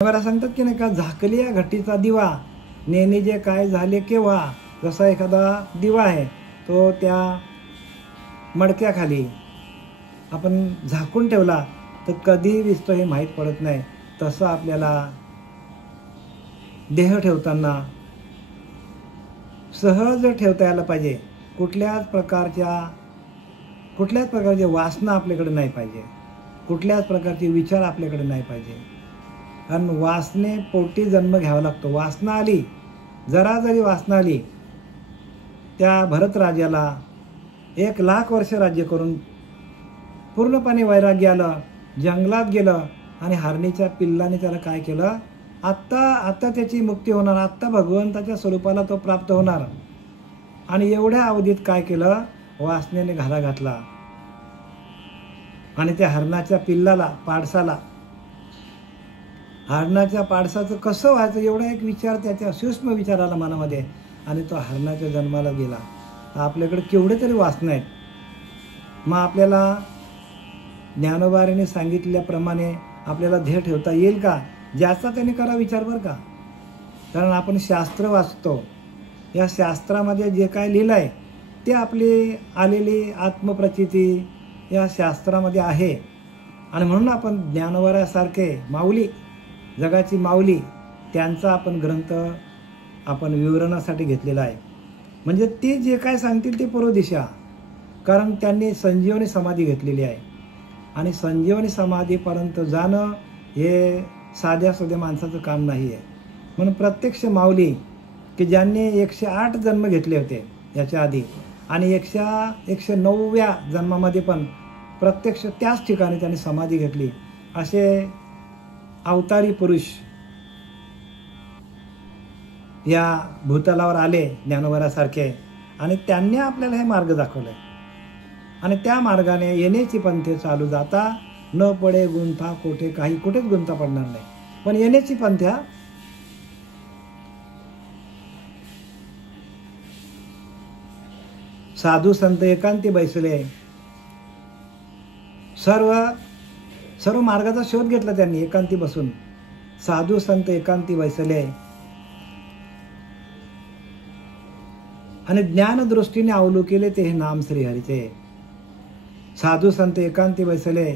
मला सांगतात की नाही का, झाकल्या घटीचा दिवा नेणे जे काय झाले केव्हा. जसा एखादा दिवा आहे तो त्या मडक्याखाली आपण झाकून ठेवला तर कधी विजतो हे माहीत पडत नाही. तसं आपल्याला देह ठेवताना सहज ठेवता यायला पाहिजे. कुठल्याच प्रकारचे वासना आपल्याकडे नाही पाहिजे, कुठल्याच प्रकारचे विचार आपल्याकडे नाही पाहिजे. कारण वासने पोटी जन्म घ्यावा लागतो. वासना आली, जरा जरी वासना आली, त्या भरत राजाला 1,00,000 वर्ष राज्य करून पूर्णपणे वैराग्य आलं, जंगलात गेलं आणि हरणीच्या पिल्लाने त्याला काय केलं, आत्ता त्याची मुक्ती होणार, आत्ता भगवंताच्या स्वरूपाला तो प्राप्त होणार. आणि एवढ्या अवधीत काय केलं, वासनेने घाला घातला आणि त्या हरणाच्या पिल्लाला, पाडसाला, हरणाच्या पाडसाचं कसं व्हायचं एवढा एक विचार त्याच्या सूक्ष्म विचार आला मनामध्ये आणि तो हरणाच्या जन्माला गेला. आपल्याकडे केवढे तरी वासना आहेत. मग आपल्याला ज्ञानोबाने सांगितल्याप्रमाणे आपल्याला ध्येय ठेवता येईल का? ज्याचा त्याने करा विचार बरं का. कारण आपण शास्त्र वाचतो, या शास्त्रामध्ये जे काय लिहिलं आहे ते आपली आलेली आत्मप्रचिती या शास्त्रामध्ये आहे. आणि म्हणून आपण ज्ञानोबासारखे माऊली, जगाची माऊली, त्यांचा आपण ग्रंथ आपण विवरणासाठी घेतलेला आहे. म्हणजे ते जे काय सांगतील ते पूर्व दिशा. कारण त्यांनी संजीवनी समाधी घेतलेली आहे आणि संजीवनी समाधीपर्यंत जाणं हे साध्या माणसाचं काम नाही आहे. म्हणून प्रत्यक्ष माऊली की ज्यांनी 108 जन्म घेतले होते याच्या आधी आणि 109व्या जन्मामध्ये पण प्रत्यक्ष त्याच ठिकाणी त्यांनी समाधी घेतली, असे अवतारी पुरुष या भूतलावर आले ज्ञानोबासारखे आणि त्यांनी आपल्याला हे मार्ग दाखवले. आणि त्या मार्गाने येण्याची पंथे चालू जाता न पडे गुंथा कोठे, काही कुठेच गुंता पडणार नाही. पण येण्याची पंथ्या साधू संत एकांती बैसले, सर्व मार्गाचा शोध घेतला त्यांनी. एकांती बसून साधू संत एकांती बैसले आणि ज्ञानदृष्टीने अवलोकिले ते हे नाम श्रीहरीचे. साधू संत एकांती बैसले,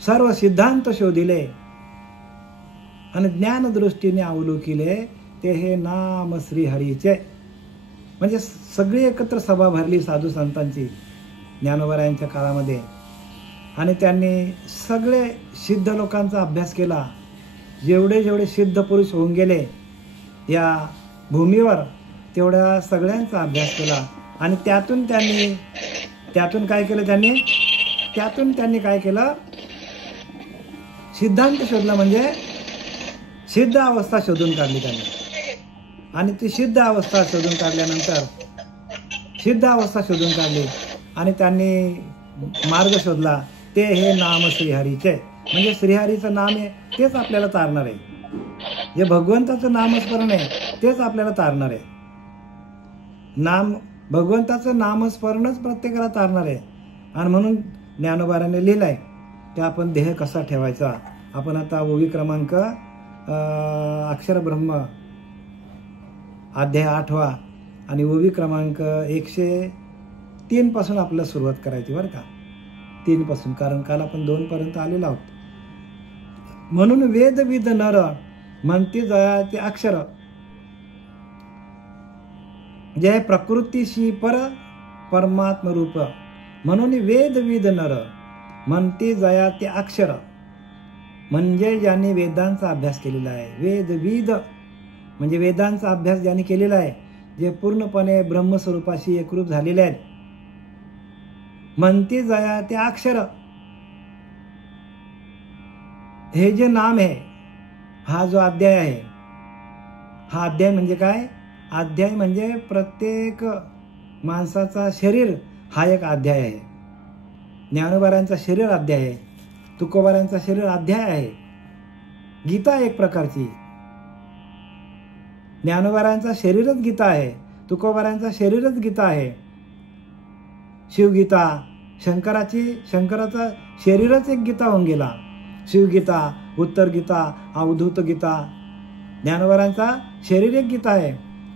सर्व सिद्धांत शोधिले आणि ज्ञानदृष्टीने अवलोकिले ते हे नाम श्रीहरीचे. म्हणजे सगळी एकत्र सभा भरली साधू संतांची ज्ञानोबारायांच्या काळामध्ये आणि त्यांनी सगळे सिद्ध लोकांचा अभ्यास केला. जेवढे सिद्ध पुरुष होऊन गेले या भूमीवर तेवढ्या सगळ्यांचा अभ्यास केला आणि त्यातून काय केलं त्यांनी काय केलं, सिद्धांत शोधला. म्हणजे सिद्ध अवस्था शोधून काढली त्यांनी. आणि ती सिद्ध अवस्था शोधून काढली आणि त्यांनी मार्ग शोधला ते हे नाम श्रीहरीचे. म्हणजे श्रीहरीचं नाम आहे तेच आपल्याला तारणार आहे. जे भगवंताचं नामस्मरण आहे तेच आपल्याला तारणार आहे. भगवंताचं नामस्मरणच प्रत्येकाला तारणार आहे. आणि म्हणून ज्ञानोबाराने लिहिलं आहे की आपण देह कसा ठेवायचा. आपण आता ओवी क्रमांक अक्षरब्रह्म अध्याय 8वा आणि ओवी क्रमांक 103 पासून आपल्याला सुरुवात करायची बरं का. 3 पासून, कारण काल आपण 2 पर्यंत आलेलो आहोत. म्हणून वेदविद नर म्हणते जया ते अक्षर, जय प्रकृतीशी परमात्म रूप. म्हणून वेदविद नर म्हणते जया ते अक्षर, म्हणजे ज्यांनी वेदांचा अभ्यास केलेला आहे. वेदविद म्हणजे वेदांचा अभ्यास ज्यांनी केलेला आहे, जे पूर्णपणे ब्रह्मस्वरूपाशी एकरूप झालेले आहेत. म्हणते जया ते अक्षर, हे जे नाम आहे, हा जो अध्याय आहे, हा अध्याय म्हणजे काय, अध्याय म्हणजे प्रत्येक माणसाचा शरीर हा एक अध्याय आहे. ज्ञानोबारांचा शरीर अध्याय आहे, तुकोबारांचा शरीर अध्याय आहे. गीता एक प्रकारची, ज्ञानोबारांचा शरीरच गीता आहे, तुकोबारांचा शरीरच गीता आहे. शिवगीता, शंकराचा शरीरच एक गीता होऊन गेला. शिवगीता, उत्तर गीता, अवधूत गीता. ज्ञानोबारांचा शारीरिक गीता आहे.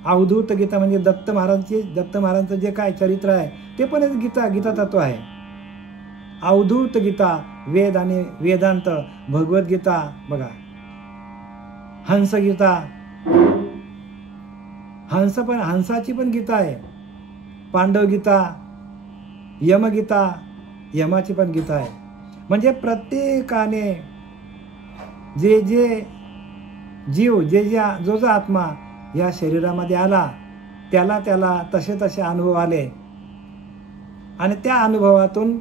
अवधूत गीता म्हणजे दत्त महाराजांचं जे काय चरित्र आहे ते पण एक गीता तत्व आहे. अवधूत गीता, वेद आणि वेदांत, भगवद्गीता बघा, हंस गीता, हंसाची पण गीता आहे. पांडव गीता, यमगीता, यमाची पण गीता आहे. म्हणजे प्रत्येकाने जे जीव जो आत्मा या शरीरामध्ये आला त्याला तसे अनुभव आले आणि त्या अनुभवातून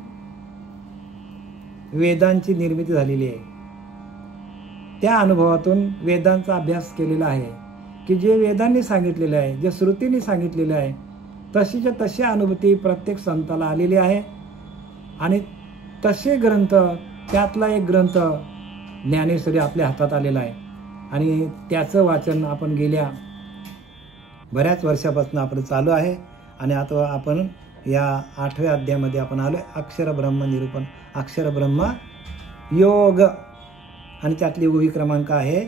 वेदांची निर्मिती झालेली आहे. त्या अनुभवातून वेदांचा अभ्यास केलेला आहे की जे वेदांनी सांगितलेलं आहे, जे श्रुतींनी सांगितलेलं आहे तशीच्या तशी अनुभूती प्रत्येक संताला आलेली आहे. आणि तसे ग्रंथ, त्यातला एक ग्रंथ ज्ञानेश्वरी आपल्या हातात आलेला आहे आणि त्याचं वाचन आपण गेल्या बऱ्याच वर्षापासून आपलं चालू आहे. आणि आता आपण या 8व्या अध्यायामध्ये आपण आलो. अक्षर ब्रह्म निरूपण, अक्षर ब्रह्म योग, आणि त्यातली ओवी क्रमांक आहे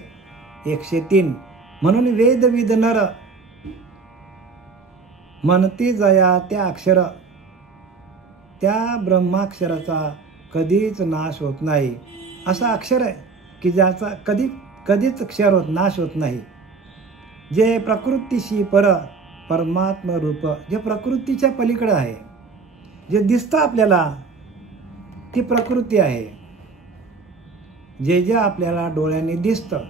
103. म्हणून वेदविद नर म्हणती जया त्या अक्षर, त्या ब्रह्माक्षराचा कधीच नाश होत नाही. असा अक्षर आहे की ज्याचा कधीच क्षर नाश होत नाही. जे प्रकृतीशी परमात्म रूप, जे प्रकृतीच्या पलीकडे आहे, जे दिसतं आपल्याला ती प्रकृती आहे. जे आपल्याला डोळ्यांनी दिसतं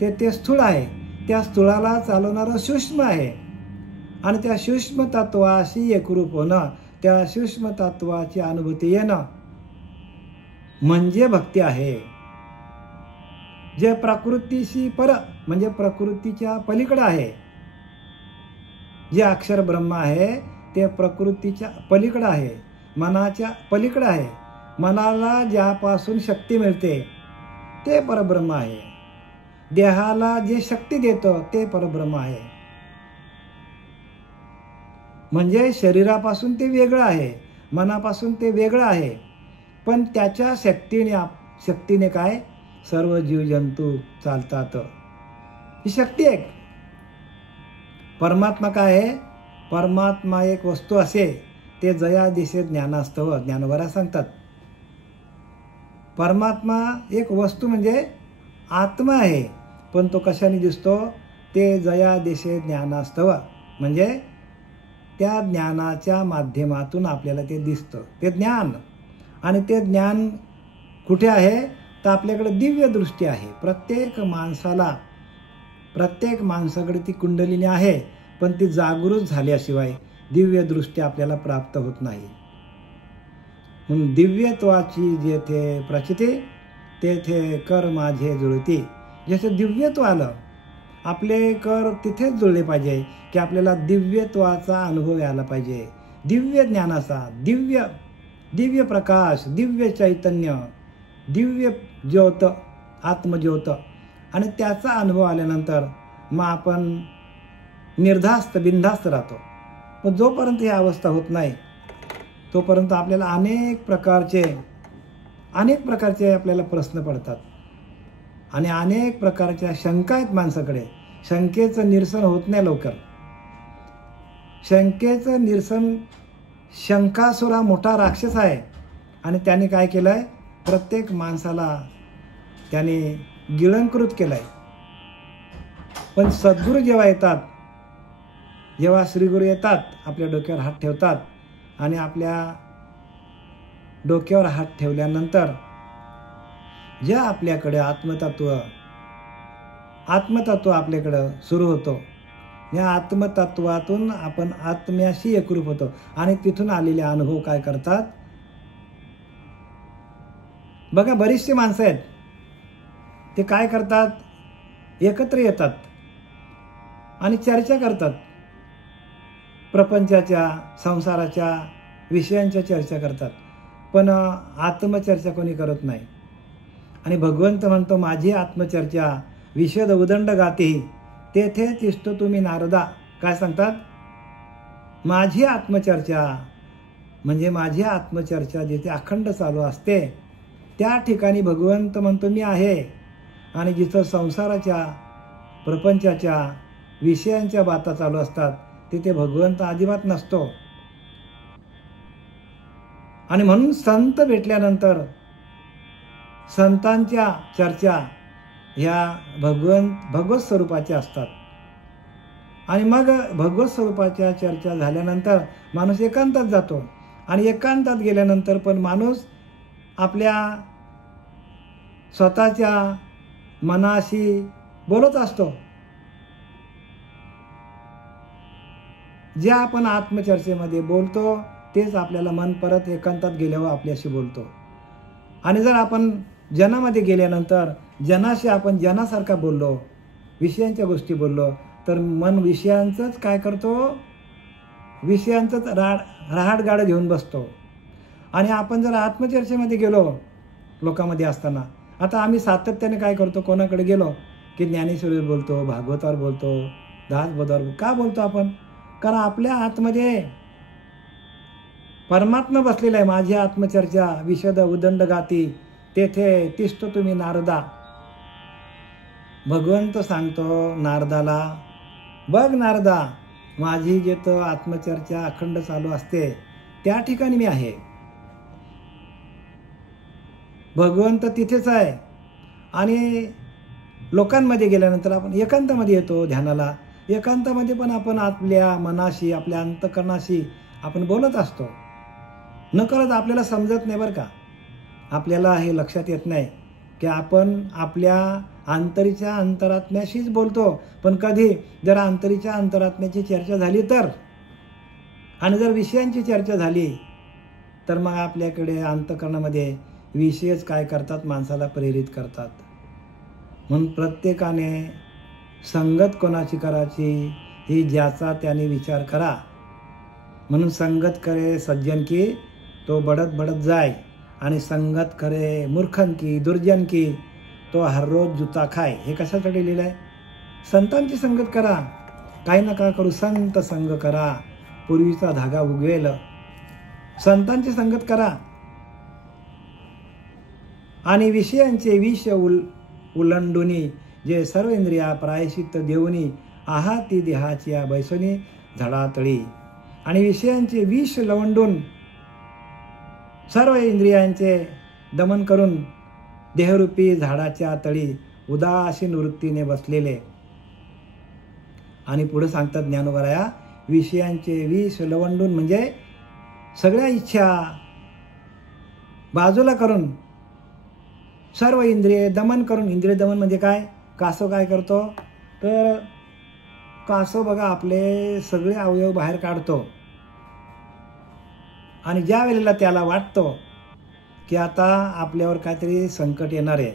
ते स्थूळ आहे. त्या स्थूळाला चालवणारं सूक्ष्म आहे आणि त्या सूक्ष्म तत्वाशी एकरूप होणं, त्या सूक्ष्म तत्वाची अनुभूती येणं म्हणजे भक्ती आहे. जे प्रकृतीशी म्हणजे प्रकृतीच्या पलीकडे आहे. जे अक्षर ब्रह्म आहे ते प्रकृतीच्या पलीकडे आहे, मनाच्या पलीकडे आहे. मनाला ज्यापासून शक्ती मिळते ते परब्रह्म आहे. देहाला जे शक्ती देतं ते परब्रह्म आहे. म्हणजे शरीरापासून ते वेगळं आहे, मनापासून ते वेगळं आहे, पण त्याच्या शक्तीने काय सर्व जीवजंतू चालतात. ही शक्ती आहे. परमात्मा काय आहे? परमात्मा एक वस्तू असे ते जया दिशे ज्ञानास्तव, ज्ञानोबा सांगतात. परमात्मा एक वस्तू म्हणजे आत्मा आहे, पण तो कशाने दिसतो? ते जया दिशे ज्ञानास्तव, म्हणजे त्या ज्ञानाच्या माध्यमातून आपल्याला ते दिसतं, ते ज्ञान. आणि ते ज्ञान कुठे आहे? तर आपल्याकडे दिव्य दृष्टी आहे. प्रत्येक माणसाकडे ती कुंडलिनी आहे, पण ती जागृत झाल्याशिवाय दिव्य दृष्टी आपल्याला प्राप्त होत नाही. म्हणून दिव्यत्वाची जेथे प्रचिती तेथे कर माझे जुळती. जसे दिव्यत्व आलं, आपले कर तिथेच जुळले पाहिजे की आपल्याला दिव्यत्वाचा अनुभव यायला पाहिजे. दिव्य ज्ञानाचा, दिव्य प्रकाश, दिव्य चैतन्य, दिव्य ज्योत, आत्मज्योत. आणि त्याचा अनुभव आल्यानंतर मग आपण निर्धास्त बिनधास्त राहतो. पण जोपर्यंत ही अवस्था होत नाही तोपर्यंत आपल्याला अनेक प्रकारचे आपल्याला प्रश्न पडतात आणि अनेक प्रकारच्या शंका आहेत माणसाकडे. शंकेचं निरसन होत नाही लवकर. शंकेचं निरसन, शंकासुर हा मोठा राक्षस आहे आणि त्याने काय केलं आहे? प्रत्येक माणसाला त्याने गिळंकृत केलं आहे. पण सद्गुरू जेव्हा येतात, जेव्हा श्रीगुरू येतात, आपल्या डोक्यावर हात ठेवतात आणि आपल्या डोक्यावर हात ठेवल्यानंतर जे आपल्याकडे आत्मतत्व आपल्याकडं सुरू होतो, या आत्मतत्वातून आपण आत्म्याशी एकरूप होतो आणि तिथून आलेले अनुभव काय करतात? बघा, बरीचशी माणसं आहेत, ते काय करतात? एकत्र येतात आणि चर्चा करतात. प्रपंचाच्या, संसाराच्या विषयांच्या चर्चा करतात, पण आत्मचर्चा कोणी करत नाही. आणि भगवंत म्हणतो, माझी आत्मचर्चा विशद उदंड गाते तेथे तिष्ठो तुम्ही नारदा. काय सांगतात? माझी आत्मचर्चा म्हणजे माझी आत्मचर्चा जिथे अखंड चालू असते त्या ठिकाणी भगवंत म्हणतो मी आहे. आणि जिथं संसाराच्या प्रपंचाच्या विषयांच्या बाता चालू असतात तिथे भगवंत अजिबात नसतो. आणि म्हणून संत भेटल्यानंतर संतांच्या चर्चा ह्या भगवत स्वरूपाच्या असतात. आणि मग भगवत स्वरूपाच्या चर्चा झाल्यानंतर माणूस एकांतात जातो. आणि एकांतात गेल्यानंतर पण माणूस आपल्या स्वतःच्या मनाशी बोलत असतो. जे आपण आत्मचर्चेमध्ये बोलतो तेच आपल्याला मन परत एकांतात गेल्यावर आपल्याशी बोलतो. आणि जर आपण जनामध्ये गेल्यानंतर जनाशी आपण जनासारखा बोललो, विषयांच्या गोष्टी बोललो, तर मन विषयांचंच काय करतो, विषयांचंच रहाटगाडं घेऊन बसतो. आणि आपण जर आत्मचर्चेमध्ये गेलो लोकांमध्ये असताना, आता आम्ही सातत्याने काय करतो, कोणाकडे गेलो की ज्ञानेश्वरीवर बोलतो, भागवतावर बोलतो, दासबोधावर का बोलतो आपण? कारण आपल्या आतमध्ये परमात्मा बसलेला आहे. माझी आत्मचर्चा विशद उदंड गाती तेथे तिष्ठ तुम्ही नारदा. भगवंत सांगतो नारदाला, बघ नारदा, माझी जिथं आत्मचर्चा अखंड चालू असते त्या ठिकाणी मी आहे. भगवंत तिथेच आहे. आणि लोकांमध्ये गेल्यानंतर आपण एकांतामध्ये येतो ध्यानाला. एकांतामध्ये पण आपण आपल्या मनाशी, आपल्या अंतःकरणाशी आपण बोलत असतो. नकळत आपल्याला समजत नाही बरं का, आपल्याला हे लक्षात येत नाही की आपण आपल्या अंतरीच्या अंतरात्म्याशीच बोलतो. पण कधी जर अंतरीच्या अंतरात्म्याची चर्चा झाली तर, आणि जर विषयांची चर्चा झाली तर मग आपल्याकडे अंतःकरणामध्ये विषयच काय करतात, माणसाला प्रेरित करतात. म्हणून प्रत्येकाने संगत कोणाची करायची ही ज्याचा त्याने विचार करा. म्हणून संगत करे सज्जन की तो बढत बढत जाय, आणि संगत करे मूर्खन की दुर्जन की तो हर रोज जुता खाय. हे कशासाठी लिहिलं आहे? संतांची संगत करा, काही नका करू, संत संग करा, पूर्वीचा धागा उगवेल. संतांची संगत करा. आणि विषयांचे विष उलंडुनी जे सर्व इंद्रिया प्रायश्चित्त देऊनी आहात ती देहाची बैसुनी झडातळी. आणि विषयांचे विष लवंडून सर्व इंद्रियांचे दमन करून देहरूपी झाडाच्या तळी उदासीन वृत्तीने बसलेले. आणि पुढे सांगतात ज्ञानोबराया, विषयांचे विष लवंडून म्हणजे सगळ्या इच्छा बाजूला करून सर्व इंद्रिय दमन करून. इंद्रिय दमन म्हणजे काय? कासव काय करतो, तर कासव बघा आपले सगळे अवयव बाहेर काढतो. आणि ज्या वेळेला त्याला वाटतो की आता आपल्यावर काहीतरी संकट येणार आहे,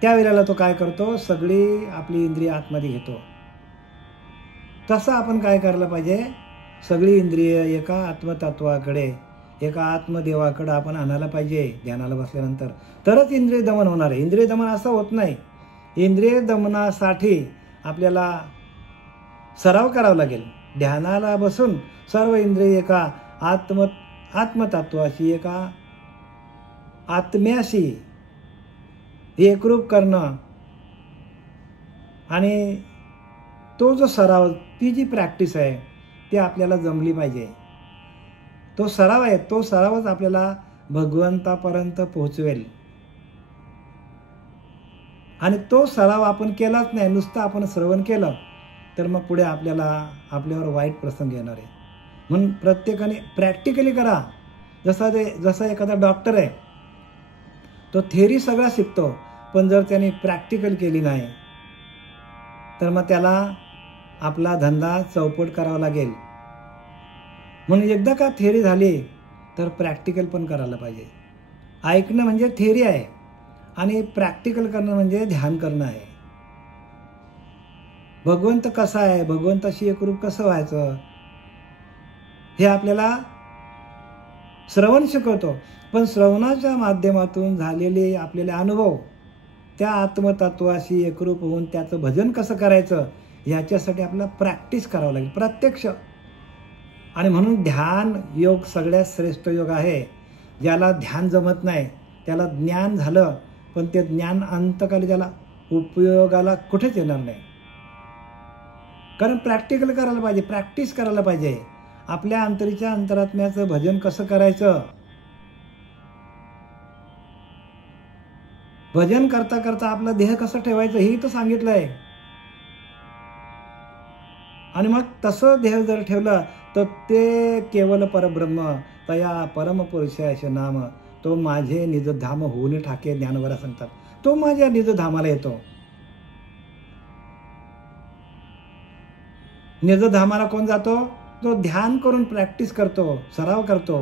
त्या वेळेला तो काय करतो, सगळी आपली इंद्रिय आतमध्ये घेतो. तसं आपण काय करायला पाहिजे, सगळी इंद्रिय एका आत्मतत्वाकडे, एका आत्मदेवाकडे आपण आणायला पाहिजे ध्यानाला बसल्यानंतर. तरच इंद्रिय दमन होणार आहे. इंद्रिय दमन असं होत नाही. इंद्रिय दमनासाठी आपल्याला सराव करावा लागेल. ध्यानाला बसून सर्व इंद्रिय एका आत्मतत्वाशी, एका आत्म्याशी एकरूप करणं. आणि तो जो सराव, ती जी प्रॅक्टिस आहे ती आपल्याला जमली पाहिजे. तो सराव आहे, तो सरावच आपल्याला भगवंतापर्यंत पोहोचवेल. आणि तो सराव आपण केलाच नाही, नुसतं आपण श्रवण केलं तर मग पुढे आपल्यावर वाईट प्रसंग येणार आहे. म्हणून प्रत्येकाने प्रॅक्टिकली करा. जसा एखादा डॉक्टर आहे, तो थेअरी सगळा शिकतो, पण जर त्याने प्रॅक्टिकल केली नाही तर मग त्याला आपला धंदा चौपट करावा लागेल. म्हणून एकदा का थेअरी झाली तर प्रॅक्टिकल पण करायला पाहिजे. ऐकणं म्हणजे थेअरी आहे, आणि प्रॅक्टिकल करणं म्हणजे ध्यान करणं आहे. भगवंत कसा आहे, भगवंताशी एकरूप कसं व्हायचं, हे आपल्याला श्रवण शिकवतो. पण श्रवणाच्या माध्यमातून झालेले आपल्याला अनुभव, त्या आत्मतत्वाशी एकरूप होऊन त्याचं भजन कसं करायचं, याच्यासाठी आपल्याला प्रॅक्टिस करावं लागेल. प्रत्यक्ष आणि म्हणून ध्यान योग सगळ्यात श्रेष्ठ योग आहे. ज्याला ध्यान जमत नाही त्याला ज्ञान झालं पण ते ज्ञान अंतकाली त्याला उपयोगाला कुठेच येणार नाही. कारण प्रॅक्टिकल करायला पाहिजे, प्रॅक्टिस करायला पाहिजे. आपल्या अंतरीच्या अंतरात्म्याचं भजन कसं करायचं, भजन करता करता आपला देह कसं ठेवायचं हे तर सांगितलंय. आणि मग तसं देह जर ठेवलं तर ते केवळ परब्रह्म तया परमपुरुषाचे नाम, तो माझे निजधाम होऊन ठाके. ज्ञानोबा सांगतात तो माझ्या निजधामाला येतो. निजधामाला कोण जातो? जो ध्यान करून प्रॅक्टिस करतो, सराव करतो.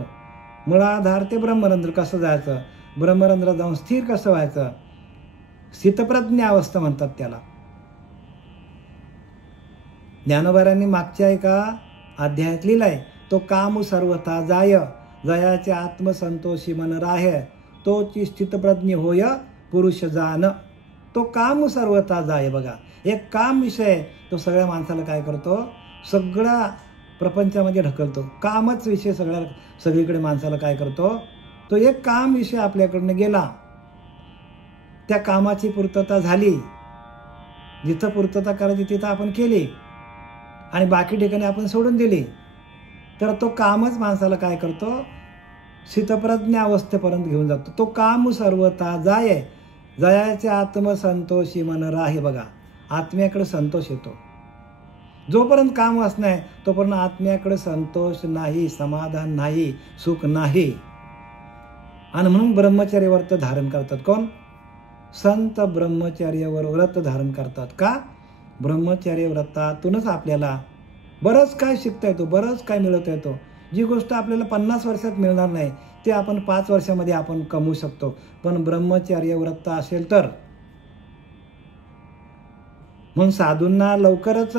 मूळाधार ते ब्रह्मरंध्र कसं जायचं, ब्रह्मरंध्र जाऊन स्थिर कसं व्हायचं, स्थितप्रज्ञ अवस्था म्हणतात त्याला. ज्ञानोबारांनी मागच्या एका अध्यायात लिहिलाय, तो काम सर्वथा जाय, जयाचे आत्मसंतोषी मन राहे, तोची स्थितप्रज्ञ होय पुरुष जान. तो काम सर्वथा जाय. बघा, एक काम विषय तो सगळ्या माणसाला काय करतो, सगळ्या प्रपंचामध्ये ढकलतो. कामच विषय सगळीकडे माणसाला काय करतो, तो एक काम विषय आपल्याकडनं गेला, त्या कामाची पूर्तता झाली, जिथं पूर्तता करायची तिथं आपण केली आणि बाकी ठिकाणी आपण सोडून दिली, तर तो कामच माणसाला काय करतो, स्थितप्रज्ञ अवस्थेपर्यंत घेऊन जातो. तो काम सर्वथा जाय, जयाचे आत्मसंतोषी मन राहे. बघा, आत्म्याकडे संतोष येतो. जोपर्यंत काम वासना नाही तोपर्यंत आत्म्याकडे संतोष नाही, समाधान नाही, सुख नाही. आणि म्हणून ब्रह्मचर्य व्रत धारण करतात. कोण? संत ब्रह्मचर्यावर व्रत धारण करतात. का? ब्रह्मचर्य व्रतातूनच आपल्याला बरंच काय शिकता येतो, बरंच काय मिळवता येतो. जी गोष्ट आपल्याला 50 वर्षात मिळणार नाही ते आपण 5 वर्षामध्ये आपण कमवू शकतो. पण ब्रह्मचर्य व्रत असेल तर. म्हणून साधूंना लवकरच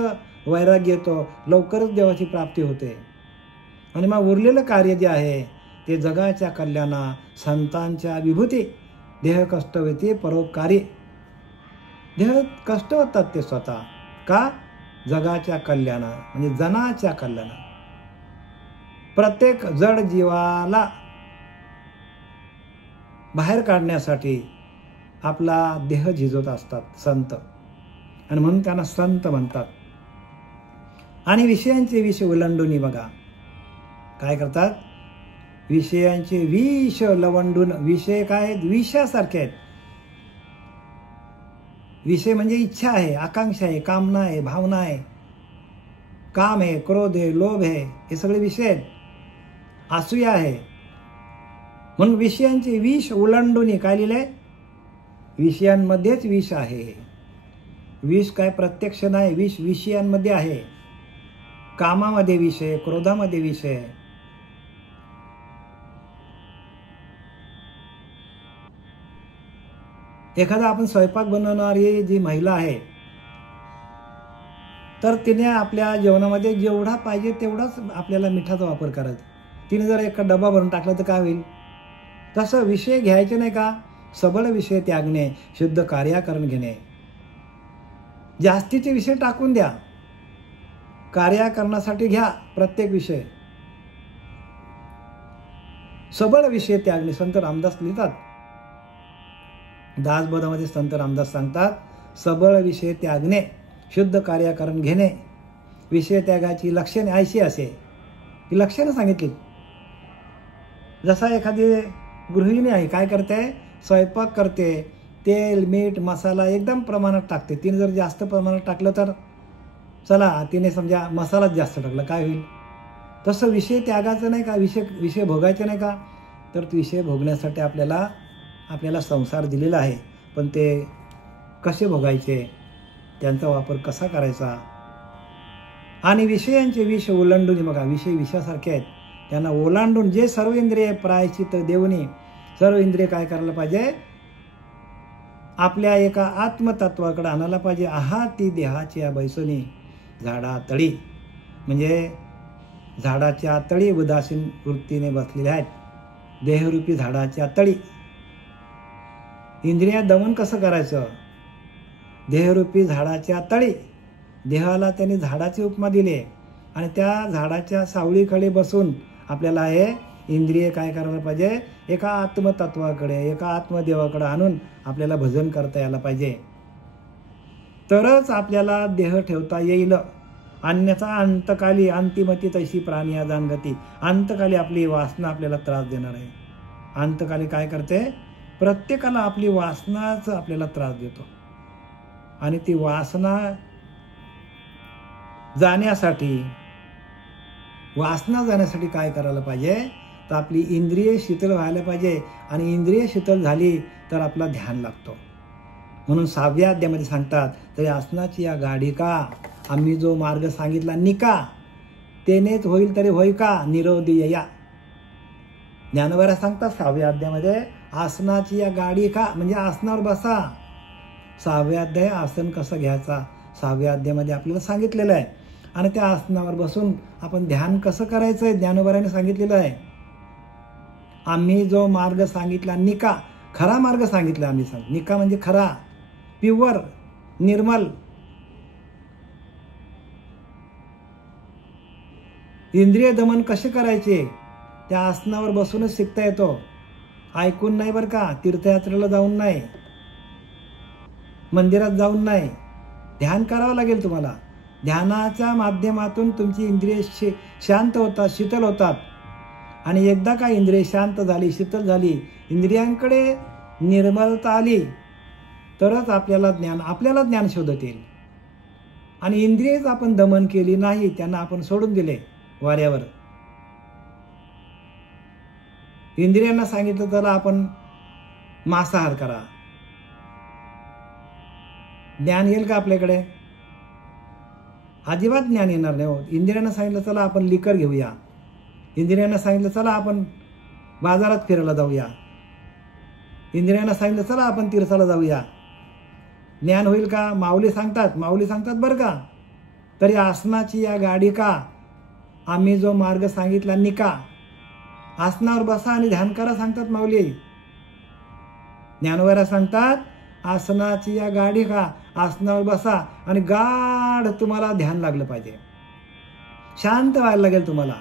वैराग्य येतो, लवकरच देवाची प्राप्ती होते. आणि मग उरलेलं कार्य जे आहे ते जगाच्या कल्याणा, संतांच्या विभूती, देह कष्ट होते परोपकारी. देह कष्ट होतात ते स्वतः. का? जगाच्या कल्याणा म्हणजे जनाच्या कल्याणा. प्रत्येक जड जीवाला बाहेर काढण्यासाठी आपला देह झिजवत असतात संत, आणि म्हणून त्यांना संत म्हणतात. आणि विषयांचे विष ओलांडून बघा काय करतात, विषयांचे विष लवंडून. विषय काय? विषासारखे आहेत. विषय म्हणजे इच्छा आहे, आकांक्षा आहे, कामना आहे, भावना आहे, काम आहे, क्रोध आहे, लोभ आहे, हे सगळे विषय आहेत. असूया आहे. म्हणून विषयांचे विष ओलांडून काय लिहिलंय, विषयांमध्येच विष आहे. विष काय प्रत्यक्ष नाही, विष विषयांमध्ये आहे. कामामध्ये विषय, क्रोधामध्ये विषय. एखादा आपण स्वयंपाक बनवणारी जी महिला आहे तर तिने आपल्या जेवणामध्ये जेवढा पाहिजे तेवढाच आपल्याला मिठाचा वापर करायचा. तिने जर एका डबा भरून टाकला तर काय होईल? तसं विषय घ्यायचे नाही का? सबळ विषय त्यागणे, शुद्ध कार्याकरण घेणे. जास्तीचे विषय टाकून द्या, कार्याकरणासाठी घ्या प्रत्येक विषय. सबळ विषय त्यागणे. संत रामदास लिहितात, दासबोधामध्ये संत रामदास सांगतात, सबळ विषय त्यागणे, शुद्ध कार्याकरण घेणे. विषय त्यागाची लक्षणे ऐशी असे. ही लक्षणं सांगितली. जसा एखादी गृहिणी आहे, काय करते, स्वयंपाक करते, तेल मीठ मसाला एकदम प्रमाणात टाकते. तिने जर जास्त प्रमाणात टाकलं तर चला, तिने समजा मसालाच जास्त टाकला, काय होईल? तसं विषय त्यागाचं नाही का, विषय भोगायचे नाही का? तर विषय भोगण्यासाठी आपल्याला संसार दिलेला आहे, पण ते कसे भोगायचे, त्यांचा वापर कसा करायचा. आणि विषयांचे विष ओलांडून बघा, विषय विषयासारखे आहेत, त्यांना ओलांडून जे सर्व इंद्रिय प्रायश्चित देऊनी सर्व इंद्रिय काय करायला पाहिजे, आपल्या एका आत्मतत्वाकडे आणायला पाहिजे. ती देहाच्या बैसोनी झाडा तळी. म्हणजे झाडाच्या तळी उदासीन वृत्तीने बसलेल्या आहेत, देहरूपी झाडाच्या तळी. इंद्रिया दमन कसं करायचं? देहरूपी झाडाच्या तळी. देहाला त्यांनी झाडाची उपमा दिली आणि त्या झाडाच्या सावळीकडे बसून आपल्याला हे इंद्रिय काय करायला पाहिजे, एका आत्मतत्वाकडे, एका आत्मदेवाकडे आणून आपल्याला भजन करता यायला पाहिजे. तरच आपल्याला देह ठेवता येईल. अन्यथा अंतकाली अंतिमती तशी प्राणी अजानगती. अंतकाली आपली वासना आपल्याला त्रास देणार आहे. अंतकाली काय करते, प्रत्येकाला आपली वासनाच आपल्याला त्रास देतो. आणि ती वासना जाण्यासाठी काय करायला पाहिजे, तर आपली इंद्रिय शीतल व्हायला पाहिजे. आणि इंद्रिय शीतल झाली तर आपला ध्यान लागतो. म्हणून 6व्या अध्यायामध्ये सांगतात, तरी आसनाची या गाडी का, आम्ही जो मार्ग सांगितला निका, तेनेच होईल तरी होय का, निरोधी या. ज्ञानोबा सांगतात 6व्या अध्यायामध्ये, आसनाची या गाडी का म्हणजे आसनावर बसा. 6व्या अध्याय आसन कसं घ्यायचा 6व्या अध्यायामध्ये आपल्याला सांगितलेलं आहे. आणि त्या आसनावर बसून आपण ध्यान कसं करायचं आहे ज्ञानोबाने सांगितलेलं आहे. आम्ही जो मार्ग सांगितला निका, खरा मार्ग सांगितला आम्ही निका म्हणजे खरा, प्युअर, निर्मल. इंद्रिय दमन कसे करायचे त्या आसनावर बसूनच शिकता येतो. ऐकून नाही बरं का, तीर्थयात्रेला जाऊन नाही, मंदिरात जाऊन नाही, ध्यान करावं लागेल तुम्हाला. ध्यानाच्या माध्यमातून तुमची इंद्रिय शांत होतात, शीतल होतात. आणि एकदा का इंद्रिय शांत झाली, शीतल झाली, इंद्रियांकडे निर्मलता आली, तरच आपल्याला ज्ञान शोधत येईल. आणि इंद्रियच आपण दमन केली नाही, त्यांना आपण सोडून दिले वाऱ्यावर. इंद्रियांना सांगितलं चला आपण मांसाहार करा, ज्ञान येईल का आपल्याकडे? अजिबात ज्ञान येणार नाही हो. इंद्रियांना सांगितलं चला आपण लिकर घेऊया, इंद्रियांना सांगितलं चला आपण बाजारात फिरायला जाऊया, इंद्रियांना सांगितलं चला आपण तीर्थाला जाऊया, ज्ञान होईल का? माऊली सांगतात बरं का, तरी आसनाची या गाडी का, आम्ही जो मार्ग सांगितला निका, आसनावर बसा आणि ध्यान करा सांगतात माऊली. ज्ञानोबा सांगतात आसनाची या गाडी का, आसनावर बसा आणि गाढ तुम्हाला ध्यान लागलं पाहिजे, शांत व्हायला लागेल तुम्हाला,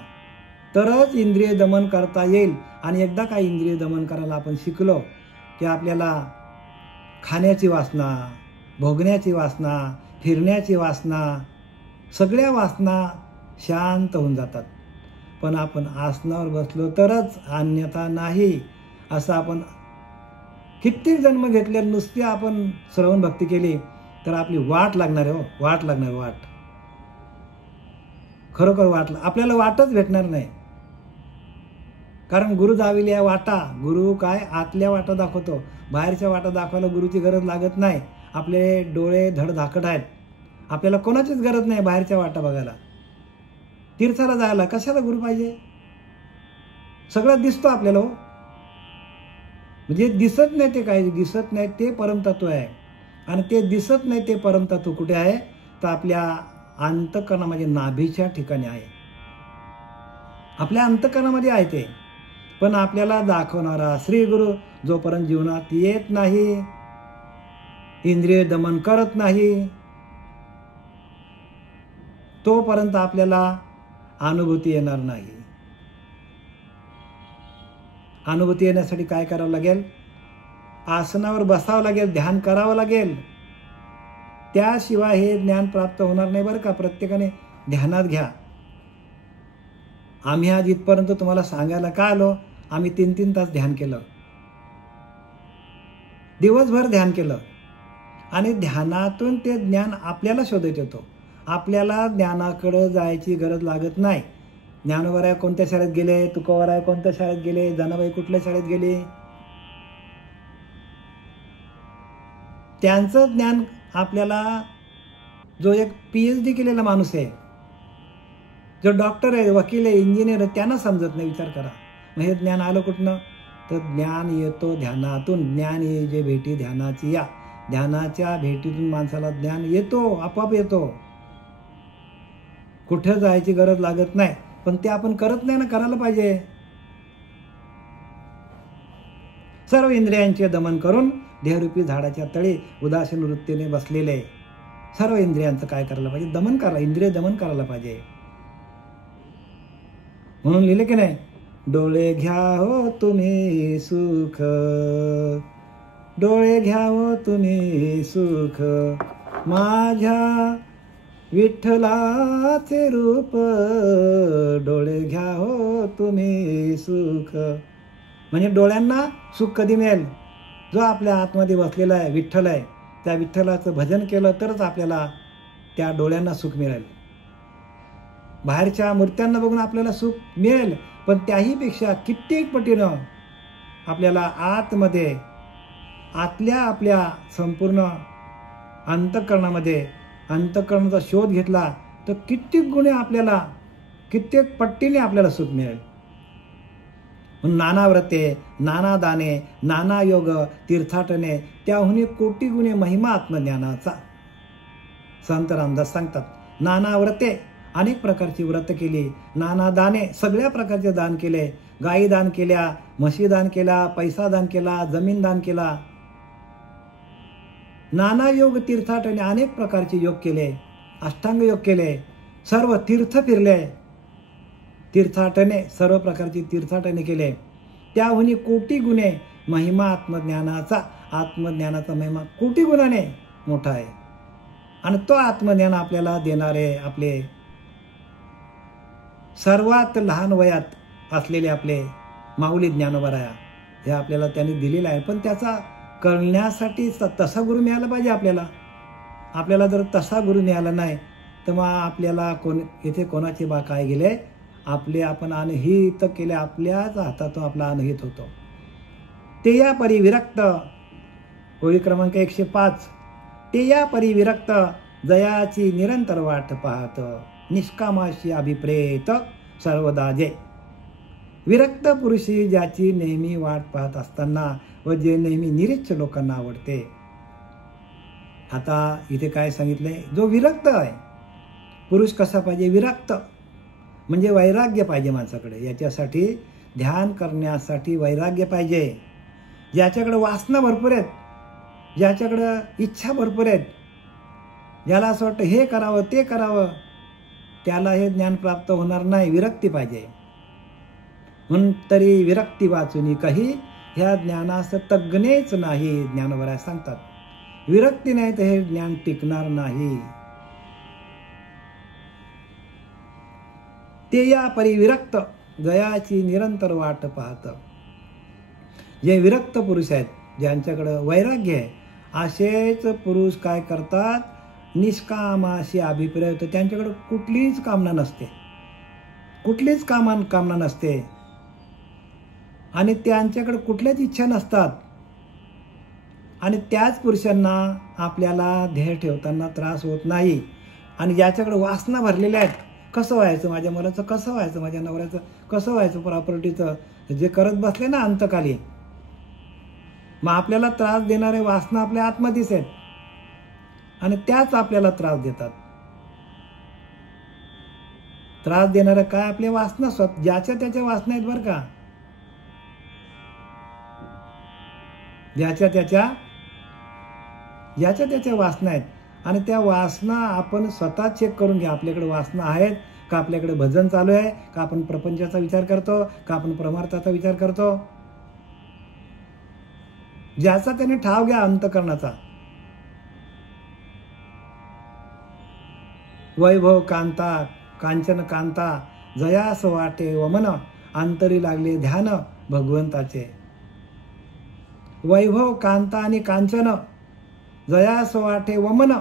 तरच इंद्रिय दमन करता येईल. आणि एकदा का इंद्रिय दमन करायला आपण शिकलो की आपल्याला खाण्याची वासना, भोगण्याची वासना, फिरण्याची वासना, सगळ्या वासना शांत होऊन जातात. पण आपण आसनावर बसलो तरच, अन्यथा नाही. असं आपण कित्येक जन्म घेतले, नुसते आपण श्रवण भक्ती केली तर आपली वाट लागणार आहे हो, वाट. खरोखर आपल्याला वाटच भेटणार नाही. कारण गुरु दाविल्या वाटा, गुरु काय आतल्या वाटा दाखवतो, बाहेरच्या वाटा दाखवायला गुरुची गरज लागत नाही. आपले डोळे धडधाकट आहेत, आपल्याला कोणाचीच गरज नाही बाहेरच्या वाटा बघायला. तीर्थाला जायला कशाला गुरु पाहिजे? सगळं दिसतो आपल्याला हो. म्हणजे दिसत नाही ते काय, दिसत नाही ते परमतत्व आहे. आणि ते दिसत नाही ते परमतत्व कुठे आहे, तर आपल्या अंतःकरणामध्ये, नाभीच्या ठिकाणी आहे. आपल्या अंतःकरणामध्ये आहे ते. पण आपल्याला दाखवणारा श्री गुरु जोपर्यंत जीवनात येत नाही, इंद्रिय दमन करत नाही, तोपर्यंत आपल्याला अनुभूती येणार नाही. अनुभूती येण्यासाठी काय करावं लागेल? आसनावर बसावं लागेल, ध्यान करावं लागेल. त्याशिवाय हे ज्ञान प्राप्त होणार नाही बरं का. प्रत्येकाने ध्यानात घ्या. आम्ही आज इथपर्यंत तुम्हाला सांगायला का आलो? आम्ही 3-3 तास ध्यान केलं, दिवसभर ध्यान केलं. आणि ध्यानातून ते ज्ञान आपल्याला शोधत येतो. आपल्याला ज्ञानाकडे जायची गरज लागत नाही. ज्ञानोबा कोणत्या शाळेत गेले, तुकोबराय कोणत्या शाळेत गेले, जनाबाई कुठल्या शाळेत गेले, त्यांचं ज्ञान आपल्याला, जो एक PhD केलेला माणूस आहे, जो डॉक्टर आहे, वकील आहे, इंजिनियर आहे, त्यांना समजत नाही. विचार करा, मग हे ज्ञान आलं कुठनं? तर ज्ञान येतो ध्यानातून. ज्ञान ये जे भेटी ध्यानाची या, ध्यानाच्या भेटीतून माणसाला ज्ञान येतो, आपोआप येतो. कुठं जायची गरज लागत नाही. पण ते आपण करत नाही ना, करायला पाहिजे. सर्व इंद्रियांचे दमन करून देहरूपी झाडाच्या तळी उदासीन वृत्तीने बसलेले सर्व इंद्रियांचं काय करायला पाहिजे? दमन करायला, इंद्रिय दमन करायला पाहिजे. म्हणून लिहिले की नाही, डोळे घ्या हो तुम्ही सुख, डोळे घ्या हो तुम्ही सुख, माझ्या विठ्ठलाचे रूप, डोळे घ्या हो तुम्ही सुख. म्हणजे डोळ्यांना सुख कधी मिळेल? जो आपल्या आतमध्ये बसलेला आहे, विठ्ठल आहे, त्या विठ्ठलाचं भजन केलं तरच आपल्याला त्या डोळ्यांना सुख मिळेल. बाहेरच्या मूर्त्यांना बघून आपल्याला सुख मिळेल, पण त्याहीपेक्षा कित्येक पटीनं आपल्याला आतमध्ये, आतल्या आपल्या संपूर्ण अंतःकरणामध्ये, अंतःकरणाचा शोध घेतला तर कित्येक गुणे आपल्याला, कित्येक पट्टीने आपल्याला सुख मिळेल. नाना व्रते, नाना दाने, नाना योग तीर्थाटने, त्याहून कोटी गुणे महिमा आत्मज्ञानाचा. संत रामदास सांगतात, नाना व्रते, अनेक प्रकारची व्रत केली, नाना दाने, सगळ्या प्रकारचे दान केले, गायी दान केल्या, म्हशी दान केला, पैसा दान केला, जमीन दान केला, नाना योग तीर्थाटने, अनेक प्रकारचे योग केले, अष्टांग योग केले, सर्व तीर्थ फिरले, तीर्थाटने, सर्व प्रकारची तीर्थाटने केले, त्याहून कोटी गुणे महिमा आत्मज्ञानाचा. आत्मज्ञानाचा महिमा कोटी गुणाने मोठा आहे. आणि तो आत्मज्ञान आपल्याला देणारे आपले सर्वात लहान वयात असलेले आपले माऊली ज्ञानोबराया, हे आपल्याला त्यांनी दिलेलं आहे. पण त्याचा करण्यासाठी तसा गुरु मिळाला पाहिजे आपल्याला. आपल्याला जर तसा गुरु मिळाला नाही तर मग आपल्याला इथे कोणाचे बा काय गेले, आपले आपण अनहित केले, आपल्याच हातातून आपला अनहित होतो. ते या परी विरक्त, ओळी क्रमांक 105, ते या परी विरक्त, जयाची निरंतर वाट पाहत, निष्कामाशी अभिप्रेत सर्वदा जे. विरक्त पुरुषी ज्याची नेहमी वाट पाहत असताना व जे नेहमी निरीच्छ लोकांना आवडते. आता इथे काय सांगितलंय, जो विरक्त आहे पुरुष कसा पाहिजे? विरक्त म्हणजे वैराग्य पाहिजे माणसाकडे. याच्यासाठी ध्यान करण्यासाठी वैराग्य पाहिजे. ज्याच्याकडे वासना भरपूर आहेत, ज्याच्याकडं इच्छा भरपूर आहेत, ज्याला असं वाटतं हे करावं ते करावं, त्याला हे ज्ञान प्राप्त होणार नाही. विरक्ती पाहिजे. म्हणून तरी विरक्ती वाचुनी काही, ह्या ज्ञानास तज्ञेच नाही, ज्ञानोबराय सांगतात. विरक्ती नाही तर हे ज्ञान टिकणार नाही. ते या परी विरक्त, जयाची निरंतर वाट पाहत. जे विरक्त पुरुष आहेत, ज्यांच्याकडं वैराग्य आहे, असेच पुरुष काय करतात? निष्कामाशी अभिप्राय होतो. त्यांच्याकडे कुठलीच कामना नसते, कुठलीच कामना नसते, आणि त्यांच्याकडे कुठल्याच इच्छा नसतात. आणि त्याच पुरुषांना आपल्याला ध्येय ठेवताना त्रास होत नाही. आणि ज्याच्याकडे वासना भरलेल्या आहेत, कसं व्हायचं माझ्या मुलाचं, कसं व्हायचं माझ्या नवऱ्याचं, कसं व्हायचं प्रॉपर्टीचं, जे करत बसले ना अंतकाली, मग आपल्याला त्रास देणारे वासना आपल्या आतमध्येच आहेत आणि त्याच आपल्याला त्रास देतात. त्रास देणाऱ्या काय? आपल्या वासना, ज्याच्या त्याच्या वासना आहेत बरं का, ज्याच्या त्याच्या वासना आहेत. आणि त्या वासना आपण स्वतः चेक करून घ्या. आपल्याकडे वासना आहेत का? आपल्याकडे भजन चालू आहे का? आपण प्रपंचाचा विचार करतो का? आपण परमार्थाचा विचार करतो? ज्याचा त्याने ठाव घ्या अंतःकरणाचा. वैभव कांता, कांचन कांता, जयास वाटे वमन, अंतरी लागले ध्यान भगवंताचे. वैभव कांता आणि कांचन, जयास वाटे वमन,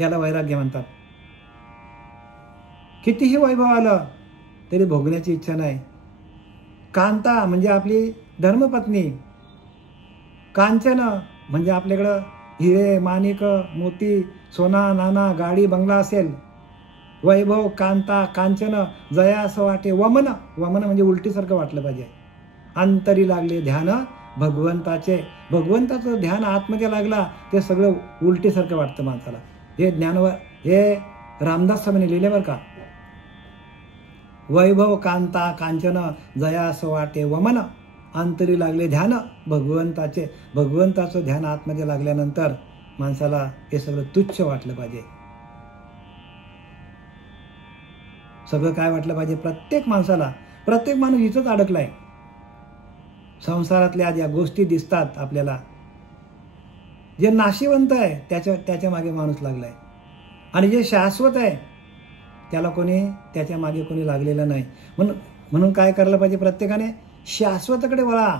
याला वैराग्य म्हणतात. कितीही वैभव आलं तरी भोगण्याची इच्छा नाही. कांता म्हणजे आपली धर्मपत्नी, कांचन म्हणजे आपल्याकडं हिरे माणिक मोती सोना नाना गाडी बंगला असेल. वैभव कांता कांचन जयास वाटे वमन, वमन म्हणजे उलटीसारखं वाटलं पाहिजे. अंतरी लागले ध्यान भगवंताचे, भगवंताचं ध्यान आतमध्ये लागला ते सगळं उलटीसारखं वाटतं माणसाला. हे ज्ञानवर, हे रामदास स्वामींनी लिहिले बरं का. वैभव कांता कांचन जयास वाटे वमन, अंतरी लागले ध्यान भगवंताचे. भगवंताचं ध्यान आतमध्ये लागल्यानंतर माणसाला हे सगळं तुच्छ वाटलं पाहिजे. सगळं काय वाटलं पाहिजे प्रत्येक माणसाला. प्रत्येक माणूस इथंच अडकलाय. संसारातल्या ज्या गोष्टी दिसतात आपल्याला, जे नाशिवंत आहे त्याच्या मागे माणूस लागलाय, आणि जे शाश्वत आहे त्याच्या मागे कोणी लागलेलं नाही. म्हणून काय करायला पाहिजे, प्रत्येकाने शाश्वताकडे वळा.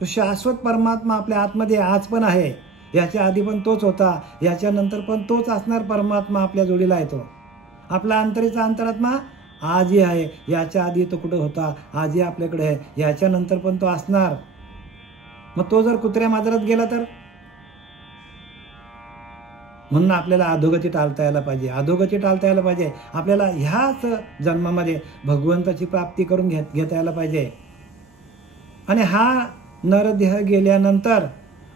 तो शाश्वत परमात्मा आपल्या आतमध्ये आज पण आहे. याच्या आधी पण तोच होता, याच्यानंतर पण तोच असणार परमात्मा आपल्या जोडीला येतो. आपला अंतरीचा अंतरात्मा आजही आहे. याच्या आधी तो कुठं होता, आजही आपल्याकडे आहे, याच्यानंतर पण तो असणार. मग तो जर कुत्र्या माजरात गेला तर, म्हणून आपल्याला अधोगती टाळता यायला पाहिजे. अधोगती टाळता यायला पाहिजे. आपल्याला ह्याच जन्मामध्ये भगवंताची प्राप्ती करून घेता यायला पाहिजे. आणि हा नरदेह गेल्यानंतर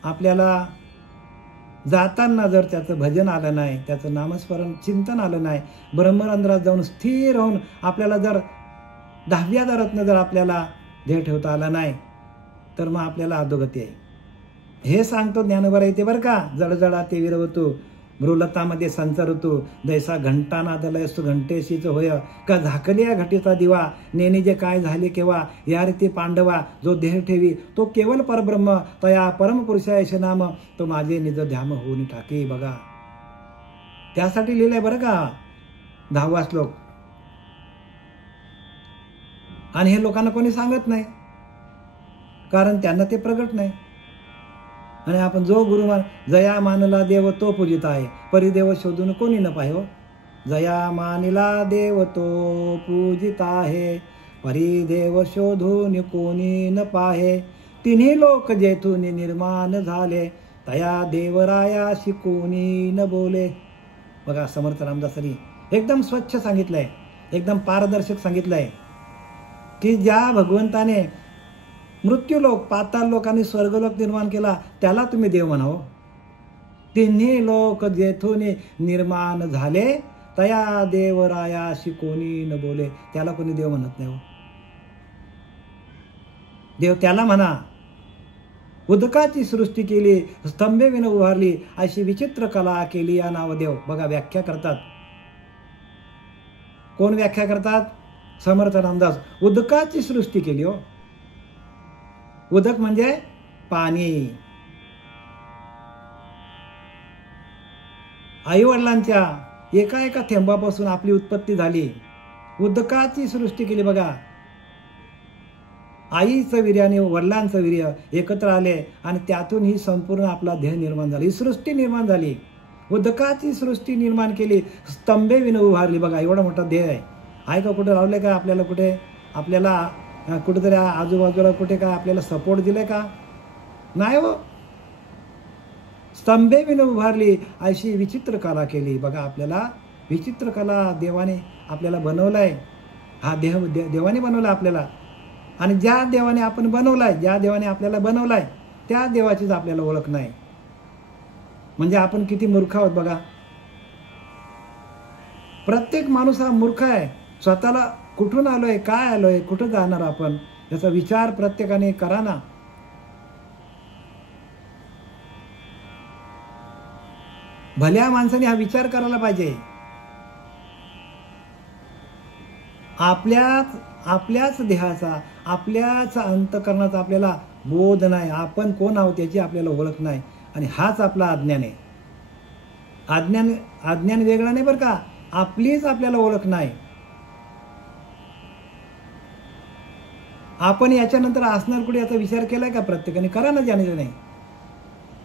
आपल्याला जाताना जर त्याचं भजन आलं नाही, त्याचं नामस्मरण चिंतन आलं नाही, ब्रह्मरंध्रात जाऊन स्थिर होऊन आपल्याला जर 10व्या दारातनं जर आपल्याला देह ठेवता आला नाही, तर मग आपल्याला अधोगती आहे. हे सांगतो ज्ञानोबा येते बरं का. जडजडा ते विरवतो, मृलतामध्ये संचरतो, जैसा घंटा नादलयस्तु घंटेशीच होय, का झाकलिया घटीचा दिवा, नेने जे काय झाले केव्हा, या रीती पांडवा जो देह ठेवी तो केवळ परब्रह्म, तया परमपुरुषायश नाम, तो माझे निज ध्याम होऊन टाके. बघा, त्यासाठी लिहिलंय बरं का 10वा श्लोक. आणि हे लोकांना कोणी सांगत नाही, कारण त्यांना ते प्रगट नाही. आणि आपण जो गुरुमान जया मानला देव तो पूजित आहे, परिदेव शोधून कोणी न पाहे. जया मानिला देव तो पूजित आहे, परिदेव शोधून कोणी न पाहे. तिन्ही लोक जेथून निर्माण झाले, तया देवरायाशी कोणी न बोले. बघा, समर्थ रामदासांनी एकदम स्वच्छ सांगितलंय, एकदम पारदर्शक सांगितलंय की ज्या भगवंताने मृत्यूलोक, पाताळ लोक आणि स्वर्गलोक निर्माण केला, त्याला तुम्ही देव म्हणावं. तिन्ही लोक जेथून निर्माण झाले, तया देवरायाशी कोणी न बोले. त्याला कोणी देव म्हणत नाही. देव त्याला म्हणा. उदकाची सृष्टी केली, स्तंभे विन उभारली, अशी विचित्र कला केली या नावदेव. बघा, व्याख्या करतात. कोण व्याख्या करतात? समर्थ रामदास. उदकाची सृष्टी केली. हो, उदक म्हणजे पाणी. आई वडिलांच्या एका एका थेंबापासून आपली उत्पत्ती झाली. उदकाची सृष्टी केली. बघा, आईचं वीर्य आणि वडिलांचं वीर्य एकत्र आले आणि त्यातून ही संपूर्ण आपला देह निर्माण झाला, ही सृष्टी निर्माण झाली. उदकाची सृष्टी निर्माण केली, स्तंभे विन उभारली. बघा, एवढा मोठा देह आहे का कुठे लावले का? आपल्याला कुठे, आपल्याला कुठेतरी आजूबाजूला कुठे काय आपल्याला सपोर्ट दिले का? नाही हो. स्तंभे विन उभारली, अशी विचित्र कला केली. बघा, आपल्याला विचित्र कला देवाने आपल्याला बनवलाय. हा देह देवाने बनवला आपल्याला. आणि ज्या देवाने आपण बनवलाय, ज्या देवाने आपल्याला बनवलाय, त्या देवाचीच आपल्याला ओळख नाही. म्हणजे आपण किती मूर्ख आहोत बघा. प्रत्येक माणूस हा मूर्ख आहे. स्वतःला कुठून आलोय, काय आलोय, कुठं जाणार आपण, याचा विचार प्रत्येकाने करा ना. भल्या माणसाने हा विचार करायला पाहिजे. आपल्याच देहाचा, आपल्याच अंतःकरणाचा आपल्याला बोध नाही. आपण कोण आहोत याची आपल्याला ओळख नाही. आणि हाच आपला अज्ञान आहे. अज्ञान वेगळा नाही बरं का, आपलीच आपल्याला ओळख नाही. आपण याच्यानंतर असणार कुठे याचा विचार केलाय का? प्रत्येकाने करा ना. जाणे नाही,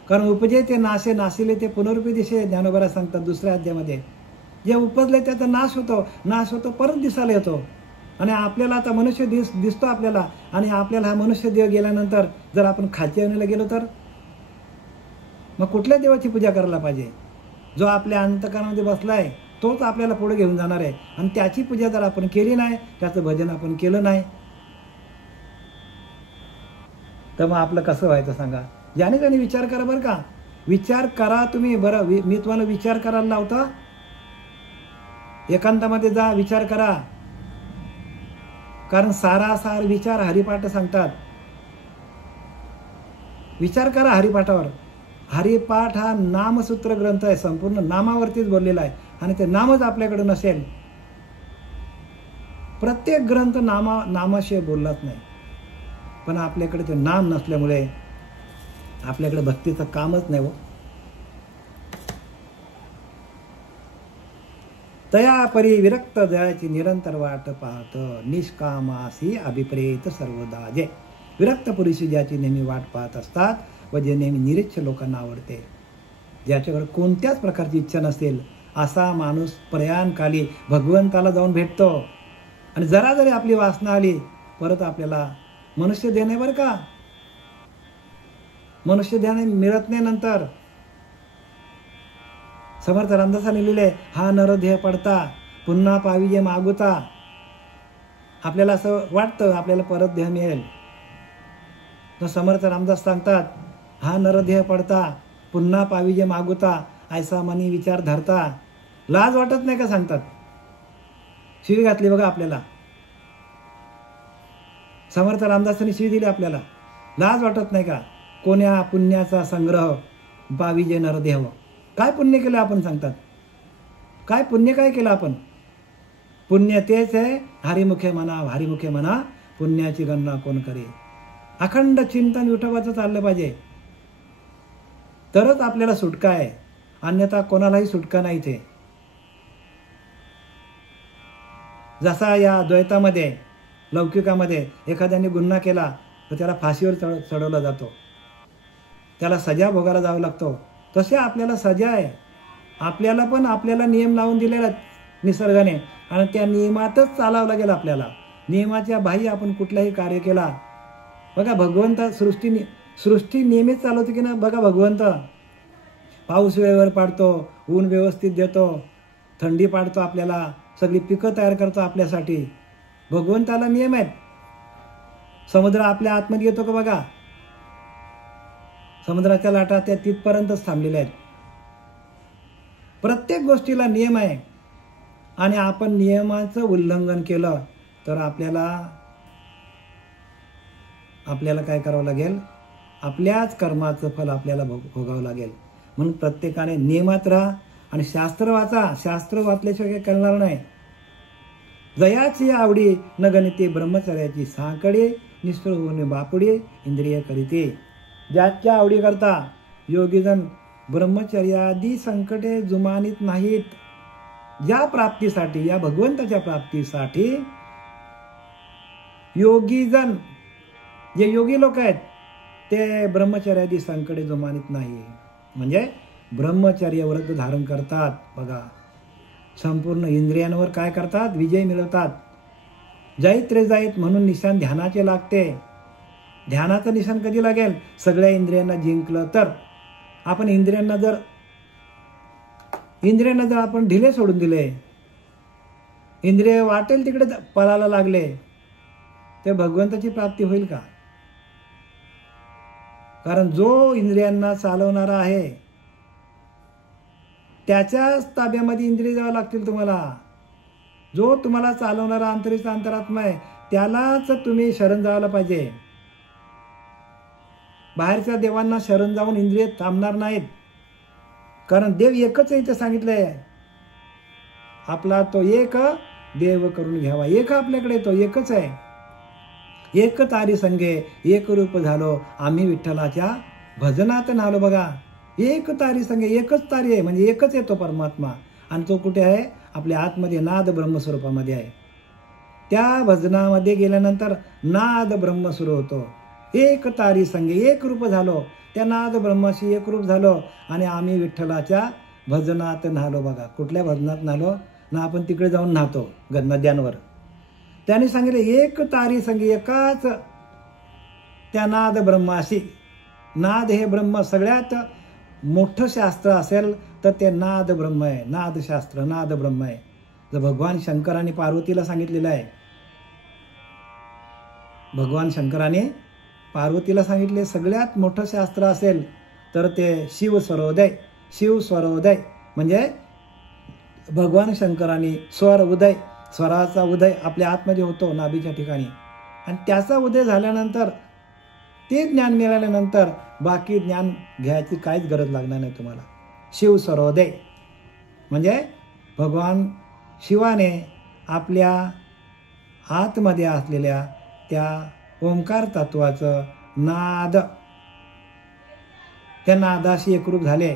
कारण उपजे ते नाशे, नाशिले ते पुनरुपी दिशे. ज्ञानोबा सांगतात 2ऱ्या अध्यायामध्ये. जे उपजले त्याचा नाश होतो, परत दिसायला येतो. आणि आपल्याला आता मनुष्य दिसतो आपल्याला, आणि आपल्याला हा मनुष्य देव गेल्यानंतर जर आपण खालच्या योनीला गेलो तर मग कुठल्या देवाची पूजा करायला पाहिजे? जो आपल्या अंतःकरणामध्ये बसलाय तोच आपल्याला पुढे घेऊन जाणार आहे. आणि त्याची पूजा जर आपण केली नाही, त्याचं भजन आपण केलं नाही, तर मग आपलं कसं व्हायचं सांगा? ज्याने त्याने विचार करा बरं का. विचार करा तुम्ही. बरं, मी तुम्हाला विचार करायला लावतो. एकांतामध्ये जा, विचार करा. कारण सारासार विचार हरिपाठ सांगतात. विचार करा हरिपाठावर. हरिपाठ हा नामसूत्र ग्रंथ आहे, संपूर्ण नामावरतीच बोललेला आहे. आणि ते नामच आपल्याकडे नसेल प्रत्येक ग्रंथ नामाशिवाय बोललाच नाही. पण आपल्याकडे ते नाम नसल्यामुळे आपल्याकडे भक्तीचं कामच नाही. तया परी विरक्त जयाची निरंतर वाट पाहत, निष्कामासी अभिप्रेत सर्वदा. जे विरक्त पुरुषी ज्याची नेहमी वाट पाहत असतात व जे नेहमी निरीच्छ लोकांना आवडते, ज्याच्याकडे कोणत्याच प्रकारची इच्छा नसेल, असा माणूस प्रयाणकाली भगवंताला जाऊन भेटतो. आणि जरा जरी आपली वासना आली परत आपल्याला मनुष्य देणे बरं का, मनुष्य देणे मिळत नाही नंतर. समर्थ रामदासांनी लिहिले, हा नरदेह पडता पुन्हा पाविजे मागुता. आपल्याला असं वाटतं आपल्याला परत देह मिळेल, तर समर्थ रामदास सांगतात, हा नरदेह पडता पुन्हा पाविजे मागुता, ऐसा मनी विचार धरता. लाज वाटत नाही का सांगतात. शिवी घातली बघा आपल्याला, समर्थ रामदासांनी शिवी दिली आपल्याला. लाज वाटत नाही का. कोण्या पुण्याचा संग्रह पाविजे नरदेह. काय पुण्य केलं आपण सांगतात. काय पुण्य काय केलं आपण. पुण्य तेच आहे हरिमुखे म्हणा, हरिमुखे म्हणा, पुण्याची गणना कोण करे. अखंड चिंतन विठोबाचं चाललं पाहिजे, तरच आपल्याला सुटका आहे. अन्यथा कोणालाही सुटका नाही. ते जसा या द्वैतामध्ये लौकिकामध्ये एखाद्याने गुन्हा केला तर त्याला फाशीवर चढवला जातो, त्याला सजा भोगायला जावं लागतो. तसे आपल्याला सजा आहे. आपल्याला पण आपल्याला नियम लावून दिलेला निसर्गाने, आणि त्या नियमातच चालावं लागेल आपल्याला. नियमाच्या बाह्य आपण कुठलाही कार्य केला, बघा भगवंत सृष्टी नेहमीच चालवते की ना. बघा भगवंत पाऊस वेळेवर पाडतो, ऊन व्यवस्थित देतो, थंडी पाडतो, आपल्याला सगळी पिकं तयार करतो आपल्यासाठी. भगवंताला नियम आहेत. समुद्र आपल्या आतमध्ये येतो का बघा, समुद्राच्या लाटा त्या तिथपर्यंतच थांबलेल्या आहेत. प्रत्येक गोष्टीला नियम आहे. आणि आपण नियमाचं उल्लंघन केलं तर आपल्याला काय करावं लागेल, आपल्याच कर्माचं फल आपल्याला भोगावं लागेल. म्हणून प्रत्येकाने नियमात राहा आणि शास्त्र वाचा. शास्त्र वाचल्याशिवाय काही करणार नाही. जयाची आवडी न गणिते ब्रह्मचर्याची साकडे, निष्ठुर होऊन बापुडे इंद्रिय करीते. ज्याच्या आवडी करता योगीजन ब्रह्मचर्यादी संकटे जुमानीत नाहीत. ज्या प्राप्तीसाठी, या भगवंताच्या प्राप्तीसाठी योगीजन, जे योगी लोक आहेत ते ब्रह्मचर्यादी संकटे जुमानीत नाही. म्हणजे ब्रह्मचर्य व्रत धारण करतात. बघा संपूर्ण इंद्रियांवर काय करतात, विजय मिळवतात. जाईत रे जाईत म्हणून निशाण ध्यानाचे लागते. ध्यानाचं निशाण कधी लागेल, सगळ्या इंद्रियांना जिंकलं तर. आपण इंद्रियांना जर आपण ढिले सोडून दिले, इंद्रिय वाटेल तिकडे पळायला लागले, ते भगवंताची प्राप्ती होईल का. कारण जो इंद्रियांना चालवणारा आहे त्याच्याच ताब्यामध्ये इंद्रिय द्यावं लागतील तुम्हाला. जो तुम्हाला चालवणारा अंतरीचा अंतरात्मा आहे त्यालाच तुम्ही शरण जायला पाहिजे. बाहेरच्या देवांना शरण जाऊन इंद्रिय थांबणार नाहीत. कारण देव एकच आहे, इथे सांगितलंय. आपला तो एक देव करून घ्यावा. एक आपल्याकडे तो एकच आहे. एक तारी संगे एक रूप झालो, आम्ही विठ्ठलाच्या भजनात नालो. बघा एक तारी संगे, एकच तारी आहे म्हणजे एकच आहे तो परमात्मा. आणि तो कुठे आहे, आपल्या आतमध्ये नाद ब्रह्मस्वरूपामध्ये आहे. त्या भजनामध्ये गेल्यानंतर नाद ब्रह्म सुरू होतो. एक तारी संगे एक रूप झालो, त्या नाद ब्रह्माशी एक रूप झालो आणि आम्ही विठ्ठलाच्या भजनात नालो. बघा कुठल्या भजनात नालो ना, आपण तिकडे जाऊन नाहतो नद्यांवर. त्याने सांगितले एक तारी संगे, एकाच त्या नाद ब्रह्माशी. नाद हे ब्रह्म, सगळ्यात मोठं शास्त्र असेल तर ते नाद ब्रह्म आहे. नादशास्त्र, नाद ब्रह्म आहे. जर भगवान शंकराने पार्वतीला सांगितलेलं आहे, भगवान शंकराने पार्वतीला सांगितले सगळ्यात मोठं शास्त्र असेल तर ते शिवस्वरोदय. शिवस्वरोदय म्हणजे भगवान शंकराने स्वर उदय, स्वराचा उदय आपल्या आतमध्ये होतो नाभीच्या ठिकाणी. आणि त्याचा उदय झाल्यानंतर, ते ज्ञान मिळाल्यानंतर बाकी ज्ञान घ्यायची काहीच गरज लागणार नाही तुम्हाला. शिवस्वरोदय म्हणजे भगवान शिवाने आपल्या आतमध्ये असलेल्या त्या ओंकार तत्वाचं नाद, त्या नादाशी एकरूप झाले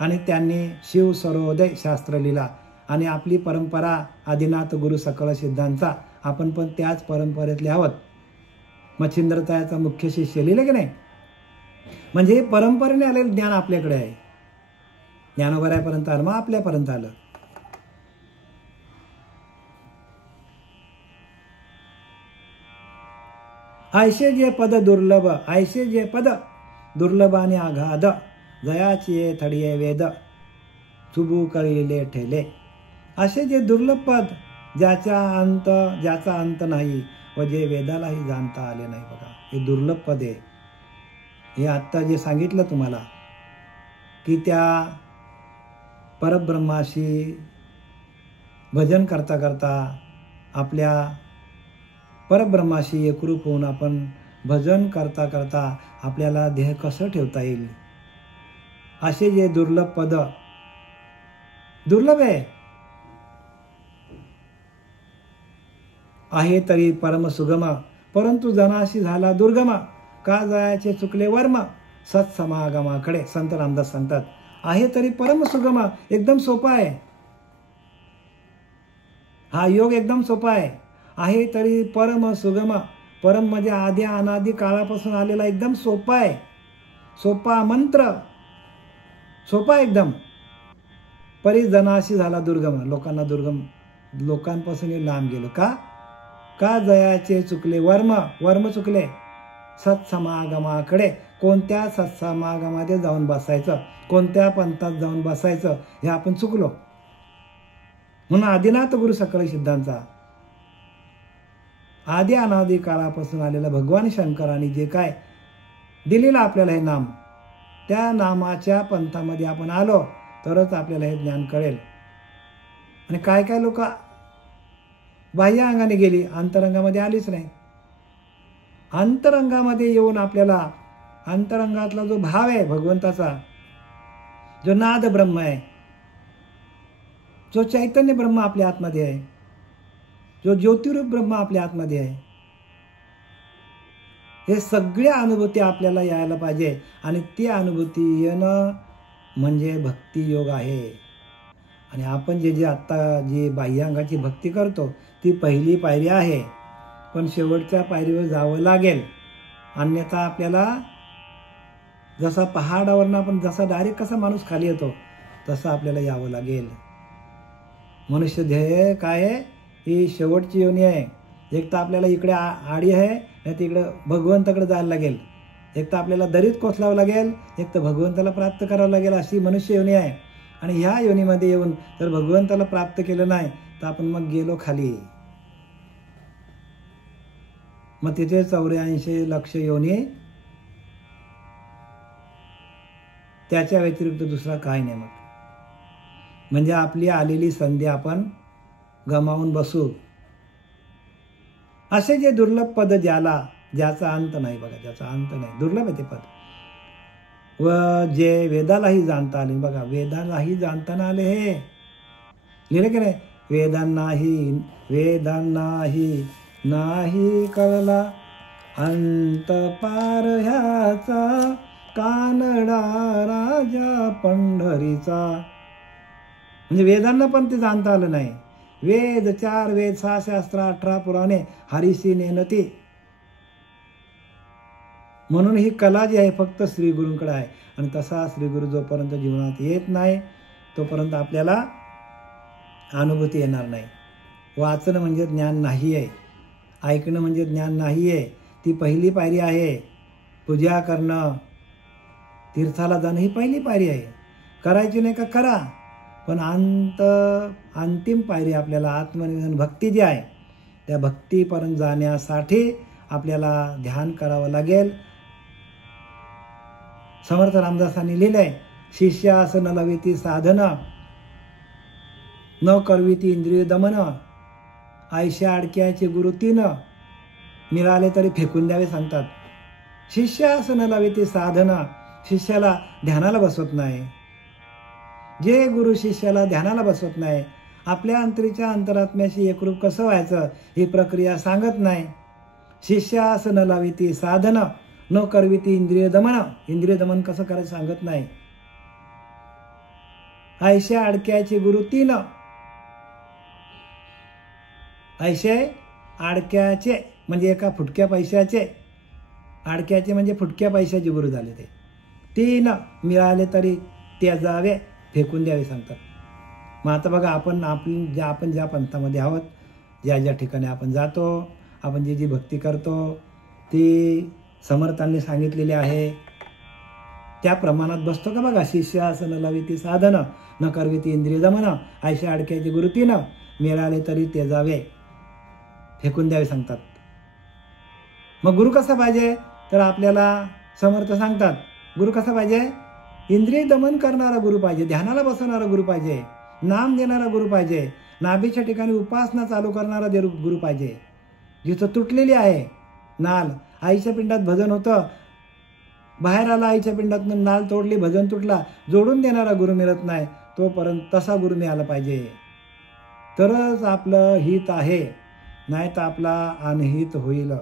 आणि त्यांनी शिव सर्वोदय शास्त्र लिहिला. आणि आपली परंपरा आदिनाथ गुरु सकळ सिद्धांचा, आपण पण त्याच परंपरेतले आहोत. मच्छिंद्रतायाचा मुख्य शिष्य लिहिलं की नाही. म्हणजे परंपरेने आलेलं ज्ञान आपल्याकडे आहे. ज्ञानोबरायपर्यंत आलं, मग आपल्यापर्यंत आलं. ऐसे जे पद दुर्लभ, ऐसे जे पद दुर्लभ आणि आघाद, जयाची थडिये वेद चुबू कळिले ठेले. असे जे दुर्लभ पद, ज्याचा अंत नाही व जे वेदालाही जाणता आले नाही. बघा, हे दुर्लभ पद आहे. हे आत्ता जे सांगितलं तुम्हाला की त्या परब्रह्माशी भजन करता करता आपल्या परब्रह्माशी एकरूप होऊन आपण भजन करता करता आपल्याला देह कसं ठेवता येईल. असे जे दुर्लभ पद, दुर्लभ आहे तरी परम सुगम, परंतु जनाशी झाला दुर्गम. का जायचे चुकले वर्म, सत्समागमाकडे. संत रामदास सांगतात, आहे तरी परम सुगम, एकदम सोपा आहे हा योग, एकदम सोपा आहे तरी परम सुगम. परम म्हणजे आधी अनादी काळापासून आलेला एकदम सोपा आहे. सोपा मंत्र, सोपा एकदम. परी जनाशी झाला दुर्गम, लोकांपासून लांब गेलो. का जयाचे चुकले वर्म चुकले. सत्समागमाकडे, कोणत्या सत्समागमामध्ये जाऊन बसायचं, कोणत्या पंथात जाऊन बसायचं हे आपण चुकलो. म्हणून आदिनाथ गुरु सकळ सिद्धांचा, आदी अनादी काळापासून आलेला भगवान शंकरांनी जे काय दिलेलं आपल्याला हे नाम, त्या नामाच्या पंथामध्ये आपण आलो तरच आपल्याला हे ज्ञान कळेल. आणि काय काय लोक बाह्य अंगाने गेली, अंतरंगामध्ये आलीच नाही. अंतरंगामध्ये येऊन आपल्याला अंतरंगातला जो भाव आहे भगवंताचा, जो नाद ब्रह्म आहे, जो चैतन्य ब्रह्म आपल्या आतमध्ये आहे, जो ज्योतिरूप ब्रह्म आपल्या आतमध्ये आहे, हे सगळ्या अनुभूती आपल्याला यायला पाहिजे. आणि ती अनुभूती येणं म्हणजे भक्ती योग आहे. आणि आपण जे आत्ता जी बाह्यांगाची भक्ती करतो ती पहिली पायरी आहे, पण शेवटच्या पायरीवर जावं लागेल. अन्यथा आपल्याला जसा पहाडावरनं आपण जसा डायरेक्ट कसा माणूस खाली येतो तसं आपल्याला यावं लागेल. मनुष्य ध्येय काय आहे, ही शेवटची योनी आहे. एक तर आपल्याला इकडे आडी आहे, नाही तर इकडं भगवंताकडे जायला लागेल. एक तर आपल्याला दरीत कोसलावं लागेल, एक तर भगवंताला प्राप्त करावं लागेल, अशी मनुष्य योनी आहे. आणि ह्या योनीमध्ये येऊन जर भगवंताला प्राप्त केलं नाही तर आपण मग गेलो खाली. मग तिथे 84 लक्ष योनी, त्याच्या व्यतिरिक्त दुसरा काय नाही. मग म्हणजे आपली आलेली संधी आपण गमावून बसू. असे जे दुर्लभ पद ज्याचा अंत नाही. बघा, ज्याचा अंत नाही, दुर्लभ आहे ते पद. व जे वेदालाही जाणता आले. बघा, वेदालाही जाणताना आले हे लिहिले की नाही. नाही कळला अंत पार ह्याचा, कानडा राजा पंढरीचा. म्हणजे वेदांना पण ते जाणता आलं नाही. वेद 4 वेद 6 शास्त्र 18 पुराणे हरीशी नेनती. म्हणून ही कला जी आहे फक्त श्री गुरूंकडे आहे. आणि तसा श्री गुरु जोपर्यंत जीवनात येत नाही तोपर्यंत आपल्याला अनुभूती येणार नाही. वाचणं म्हणजे ज्ञान नाही आहे, ऐकणं म्हणजे ज्ञान नाही आहे. ती पहिली पायरी आहे. पूजा करणं, तीर्थाला जाणं ही पहिली पायरी आहे. करायची नाही का करा, पण अंतिम पायरी आपल्याला आत्मनिवेदन भक्ती जी आहे त्या भक्तीपर्यंत जाण्यासाठी आपल्याला ध्यान करावं लागेल. समर्थ रामदासांनी लिहिलंय, शिष्य आसन लविती साधन, न करविती इंद्रिय दमन, आयशा अडक्याचे गुरु 3, मिळाले तरी फेकून द्यावे सांगतात. शिष्य आसन लविती साधन, शिष्याला ध्यानाला बसवत नाही. जे गुरु शिष्याला ध्यानाला बसवत नाही आपल्या अंतरीच्या अंतरात्म्याशी एकरूप कसं व्हायचं ही प्रक्रिया सांगत नाही. शिष्यास न लाविती साधन न करविती इंद्रिय दमन. इंद्रिय दमन कसं करायचं सांगत नाही. ऐशे आडक्याचे गुरु तीन. ऐशे आडक्याचे म्हणजे एका फुटक्या पैशाचे, आडक्याचे म्हणजे फुटक्या पैशाचे गुरु झाले ते. तीन मिळाले तरी त्याजावे, फेकून द्यावे सांगतात. मग आता बघा आपण ज्या पंथामध्ये आहोत, ज्या ठिकाणी आपण जातो, आपण जी भक्ती करतो ती समर्थांनी सांगितलेली आहे त्या प्रमाणात बसतो का बघा. शिष्यासन लाविती साधन न करविती इंद्रिय दमन. ऐशे आडक्याचे गुरु तीन मिळाले तरी ते जावे, फेकून द्यावे सांगतात. मग गुरु कसा पाहिजे तर आपल्याला समर्थ सांगतात गुरु कसा पाहिजे. इंद्रिय दमन करणारा गुरु पाहिजे, ध्यानाला बसवणारा गुरु पाहिजे, नाम देणारा गुरु पाहिजे, नाभीच्या ठिकाणी उपासना चालू करणारा गुरु पाहिजे. जिथं तुटलेली आहे नाल, आईच्या पिंडात भजन होतं, बाहेर आला आईच्या पिंडातून नाल तोडली, भजन तुटला, जोडून देणारा गुरु मिळत नाही. तोपर्यंत तसा गुरु मिळाला पाहिजे, तरच आपलं हित आहे, नाही तर आपला अनहित होईल.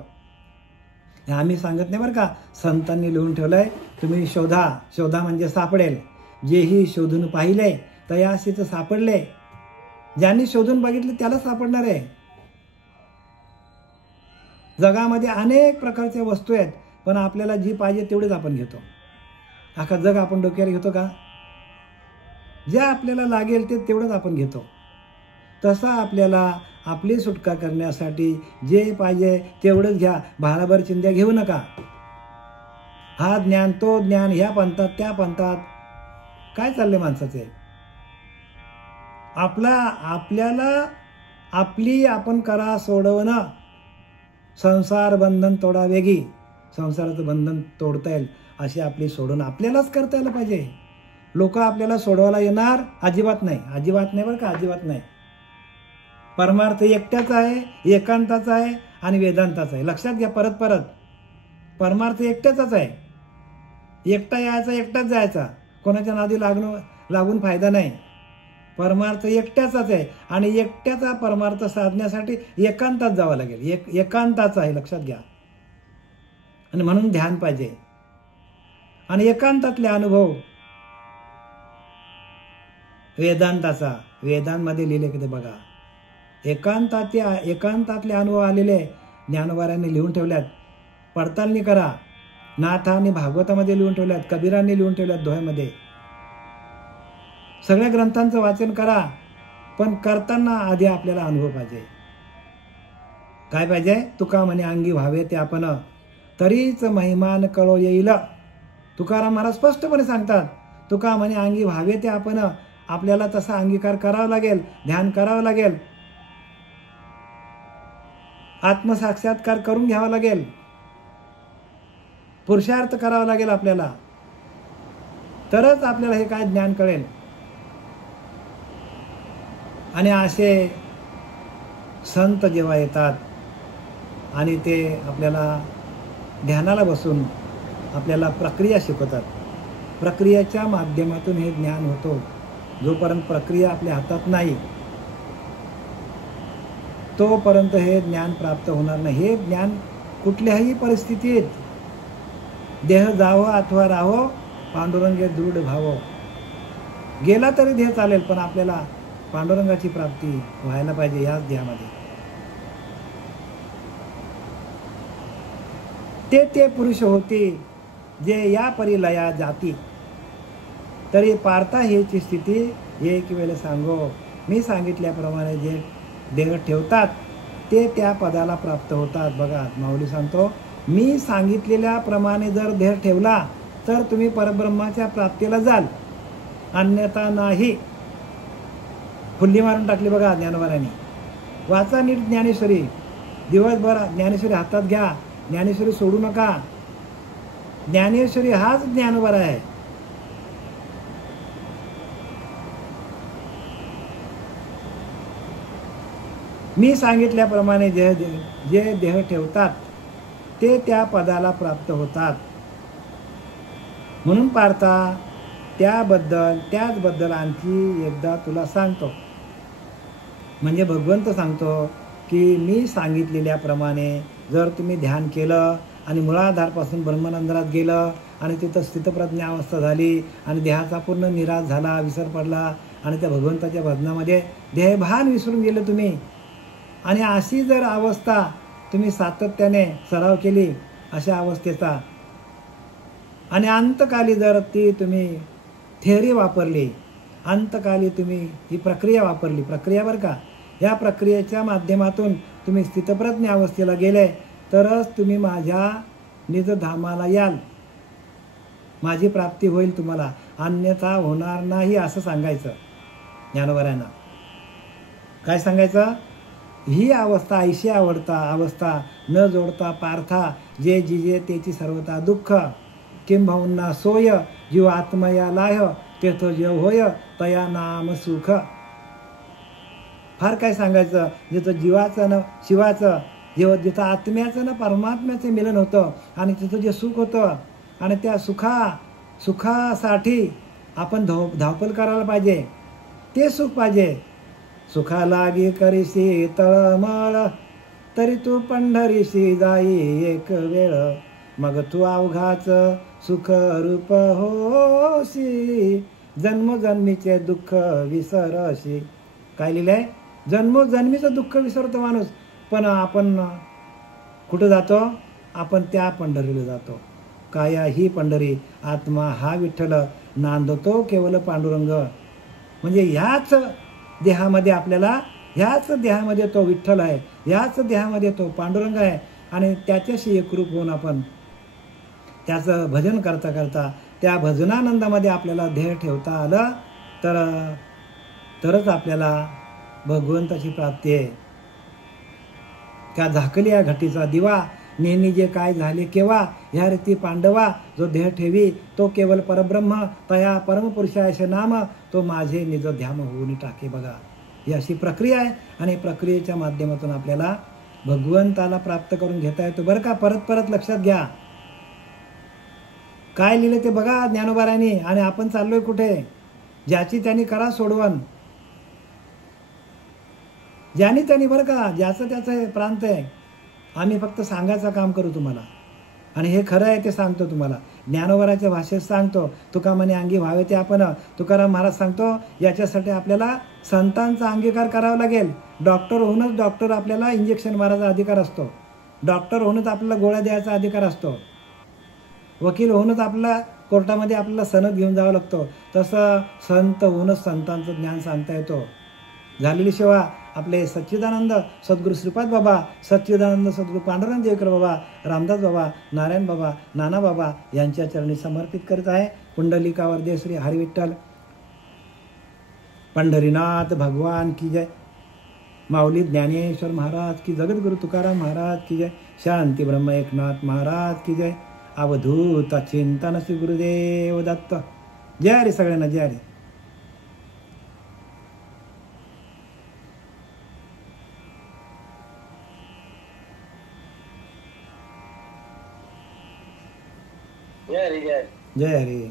आम्ही सांगत नाही बरं का, संतांनी लिहून ठेवलंय, तुम्ही शोधा. शोधा म्हणजे सापडेल. जेही शोधून पाहिले तयासीच सापडले. ज्यांनी शोधून बघितले त्याला सापडणार आहे. जगामध्ये अनेक प्रकारच्या वस्तू आहेत, पण आपल्याला जी पाहिजे तेवढेच आपण घेतो. अख्खा जग आपण डोक्यावर घेतो का. ज्या आपल्याला लागेल ते तेवढंच आपण घेतो. तसा आपल्याला आपली सुटका करण्यासाठी जे पाहिजे तेवढंच घ्या, भाराभर चिंध्या घेऊ नका. हा ज्ञान तो ज्ञान, ह्या पंथात त्या पंथात, काय चालले माणसाचे. आपल्याला आपली आपण करा सोडवणं. संसार बंधन तोडा वेगी. संसाराचं बंधन तोडता येईल अशी आपली सोडून आपल्यालाच करता यायला पाहिजे. लोक आपल्याला सोडवायला येणार अजिबात नाही. अजिबात नाही बरं का, अजिबात नाही. परमार्थ एकट्याचा आहे, एकांताचा आहे आणि वेदांताचा आहे. लक्षात घ्या परत परत. परमार्थ एकट्याचाच आहे. एकटा यायचा, एकटाच जायचा. कोणाच्या नादी लागून फायदा नाही. परमार्थ एकट्याचाच आहे आणि एकट्याचा परमार्थ साधण्यासाठी एकांतात जावं लागेल. एकांताचा आहे, लक्षात घ्या. आणि म्हणून ध्यान पाहिजे. आणि एकांतातले अनुभव वेदांताचा, वेदांमध्ये लिहिले की ते बघा. एकांतातले अनुभव आलेले ज्ञानोबारांनी लिहून ठेवल्यात. पडताळणी करा. नाथांनी भागवतामध्ये लिहून ठेवल्यात, कबीरांनी लिहून ठेवल्यात दोह्यामध्ये. सगळ्या ग्रंथांचं वाचन करा, पण करताना आधी आपल्याला अनुभव पाहिजे. काय पाहिजे. तुका म्हणे अंगी व्हावे ते आपण, तरीच महिमान कळो येईल. तुकाराम महाराज स्पष्टपणे सांगतात, तुका म्हणे अंगी व्हावे ते आपण. आपल्याला तसा अंगीकार करावा लागेल, ध्यान करावं लागेल, आत्मसाक्षात्कार करून घ्यावा लागेल, पुरुषार्थ करावा लागेल आपल्याला, तरच आपल्याला हे काय ज्ञान कळेल. आणि असे संत जेव्हा येतात आणि ते आपल्याला ध्यानाला बसून आपल्याला प्रक्रिया शिकवतात, प्रक्रियेच्या माध्यमातून हे ज्ञान होतो. जोपर्यंत प्रक्रिया आपल्या हातात नाही तोपर्यंत हे ज्ञान प्राप्त होणार नाही. हे ज्ञान कुठल्याही परिस्थितीत, देह जावो अथवा राहो, पांडुरंगे दृढ भावो. गेला तरी देह चालेल, पण आपल्याला पांडुरंगाची प्राप्ती व्हायला पाहिजे याच देहामध्ये. ते पुरुष होते जे या परिलया जाती, तरी पार्था हेची स्थिती एक वेळ सांगो. मी सांगितल्याप्रमाणे जे देह ठेवतात ते त्या पदाला प्राप्त होतात. बघा माऊली सांगतो, मी सांगितलेल्याप्रमाणे जर देह ठेवला तर तुम्ही परब्रह्माच्या प्राप्तीला जाल, अन्यथा नाही. फुल्ली मारून टाकली बघा ज्ञानोबारांनी. वाचा नीट ज्ञानेश्वरी. दिवसभर ज्ञानेश्वरी हातात घ्या. ज्ञानेश्वरी सोडू नका. ज्ञानेश्वरी हाच ज्ञानोबारा आहे. मी सांगितल्याप्रमाणे जे देह ठेवतात ते त्या पदाला प्राप्त होतात. म्हणून पार्था त्याचबद्दल आणखी एकदा तुला सांगतो. म्हणजे भगवंत सांगतो की मी सांगितलेल्याप्रमाणे जर तुम्ही ध्यान केलं आणि मूळाधारपासून ब्रह्मानंदात गेलं आणि तिथं स्थितप्रज्ञा अवस्था झाली आणि देहाचा पूर्ण निराश झाला, विसर पडला आणि त्या भगवंताच्या भजनामध्ये देहभान विसरून गेले तुम्ही, आणि अशी जर अवस्था तुम्ही सातत्याने सराव केली अशा अवस्थेचा, आणि अंतकाली जर ती तुम्ही थेअरी वापरली, अंतकाली तुम्ही ही प्रक्रिया वापरली, प्रक्रिया बरं का, या प्रक्रियेच्या माध्यमातून तुम्ही स्थितप्रज्ञ अवस्थेला गेले तरच तुम्ही माझ्या निजधामाला याल, माझी प्राप्ती होईल तुम्हाला, अन्यथा होणार नाही असं सांगायचं ज्ञानोबरायांना. काय सांगायचं? ही अवस्था ऐशी आवडता अवस्था न जोडता पार्था, जे जिजे तेची सर्वता दुःख, किंबहुना सोय जीव आत्मया लाय, तेथ जेव होय तया नाम सुख. फार काय सांगायचं, जिथं जीवाचं न शिवाचं, जिथं आत्म्याचं ना परमात्म्याचं मिलन होतं आणि तिथं जे सुख होतं, आणि त्या सुखासाठी आपण धावपल करायला पाहिजे, ते सुख पाहिजे. सुखा लागी करीशी तळमळ, तरी तू पंढरीशी जाई एक वेळ, मग तू अवघाच सुख रूप होशी, जन्मोजन्मीचे दुःख विसरशी. काय लिहिलंय? जन्मोजन्मीचं दुःख विसरतो माणूस, पण आपण कुठं जातो? आपण त्या पंढरीला जातो. काया ही पंढरी, आत्मा हा विठ्ठल, नांदतो केवळ पांडुरंग. म्हणजे ह्याच देहामध्ये आपल्याला, ह्याच देहामध्ये तो विठ्ठल आहे, ह्याच देहामध्ये तो पांडुरंग आहे, आणि त्याच्याशी एकरूप होऊन आपण त्याचं भजन करता करता त्या भजनानंदामध्ये आपल्याला ध्येय ठेवता आलं तरच आपल्याला भगवंताची प्राप्ती आहे. त्या झाकल्या घटीचा दिवा, नेहमी जे काय झाले केव्हा, ह्या रीती पांडवा जो देह ठेवी तो केवळ परब्रह्म, तया परमपुरुषायचे नाम, तो माझे निज ध्यान होऊन टाके. बघा, ही अशी प्रक्रिया आहे, आणि प्रक्रियेच्या माध्यमातून आपल्याला भगवंताला प्राप्त करून घेता येतो बरं का. परत परत लक्षात घ्या काय लिहिलं ते बघा ज्ञानोबारांनी, आणि आपण चाललोय कुठे? ज्याची त्यांनी करा सोडवण, ज्यानी त्यांनी बरं का, ज्याचं त्याचं प्रांत आहे. आम्ही फक्त सांगायचं काम करू तुम्हाला, आणि हे खरं आहे ते सांगतो तुम्हाला. ज्ञानोबाराच्या भाषेत सांगतो, तुका म्हणे अंगी व्हावे ते आपण. तुकाराम महाराज सांगतो, याच्यासाठी आपल्याला संतांचा अंगीकार करावा लागेल. डॉक्टर होऊनच डॉक्टर आपल्याला इंजेक्शन मारायचा अधिकार असतो, डॉक्टर होऊनच आपल्याला गोळ्या द्यायचा अधिकार असतो, वकील होऊनच आपल्याला कोर्टामध्ये आपल्याला सनद घेऊन जावं लागतो. तसं संत होऊनच संतांचं ज्ञान सांगता येतो. झालेली सेवा आपले सच्चिदानंद सद्गुरू श्रीपाद बाबा, सच्चिदानंद सद्गुरू पांडुरंग देवकर बाबा, रामदास बाबा, नारायण बाबा, नाना बाबा यांच्या चरणी समर्पित करीत आहे. पुंडलिकावर दे श्री हरिविठ्ठल पंढरीनाथ भगवान की जय. माऊली ज्ञानेश्वर महाराज की, जगद्गुरु तुकाराम महाराज की जय. शांती ब्रह्म एकनाथ महाराज की जय. अवधूत चिंतन श्री गुरुदेव दत्त. जय हरी सगळ्यांना, जय हरी. जय हरी. जय हरी.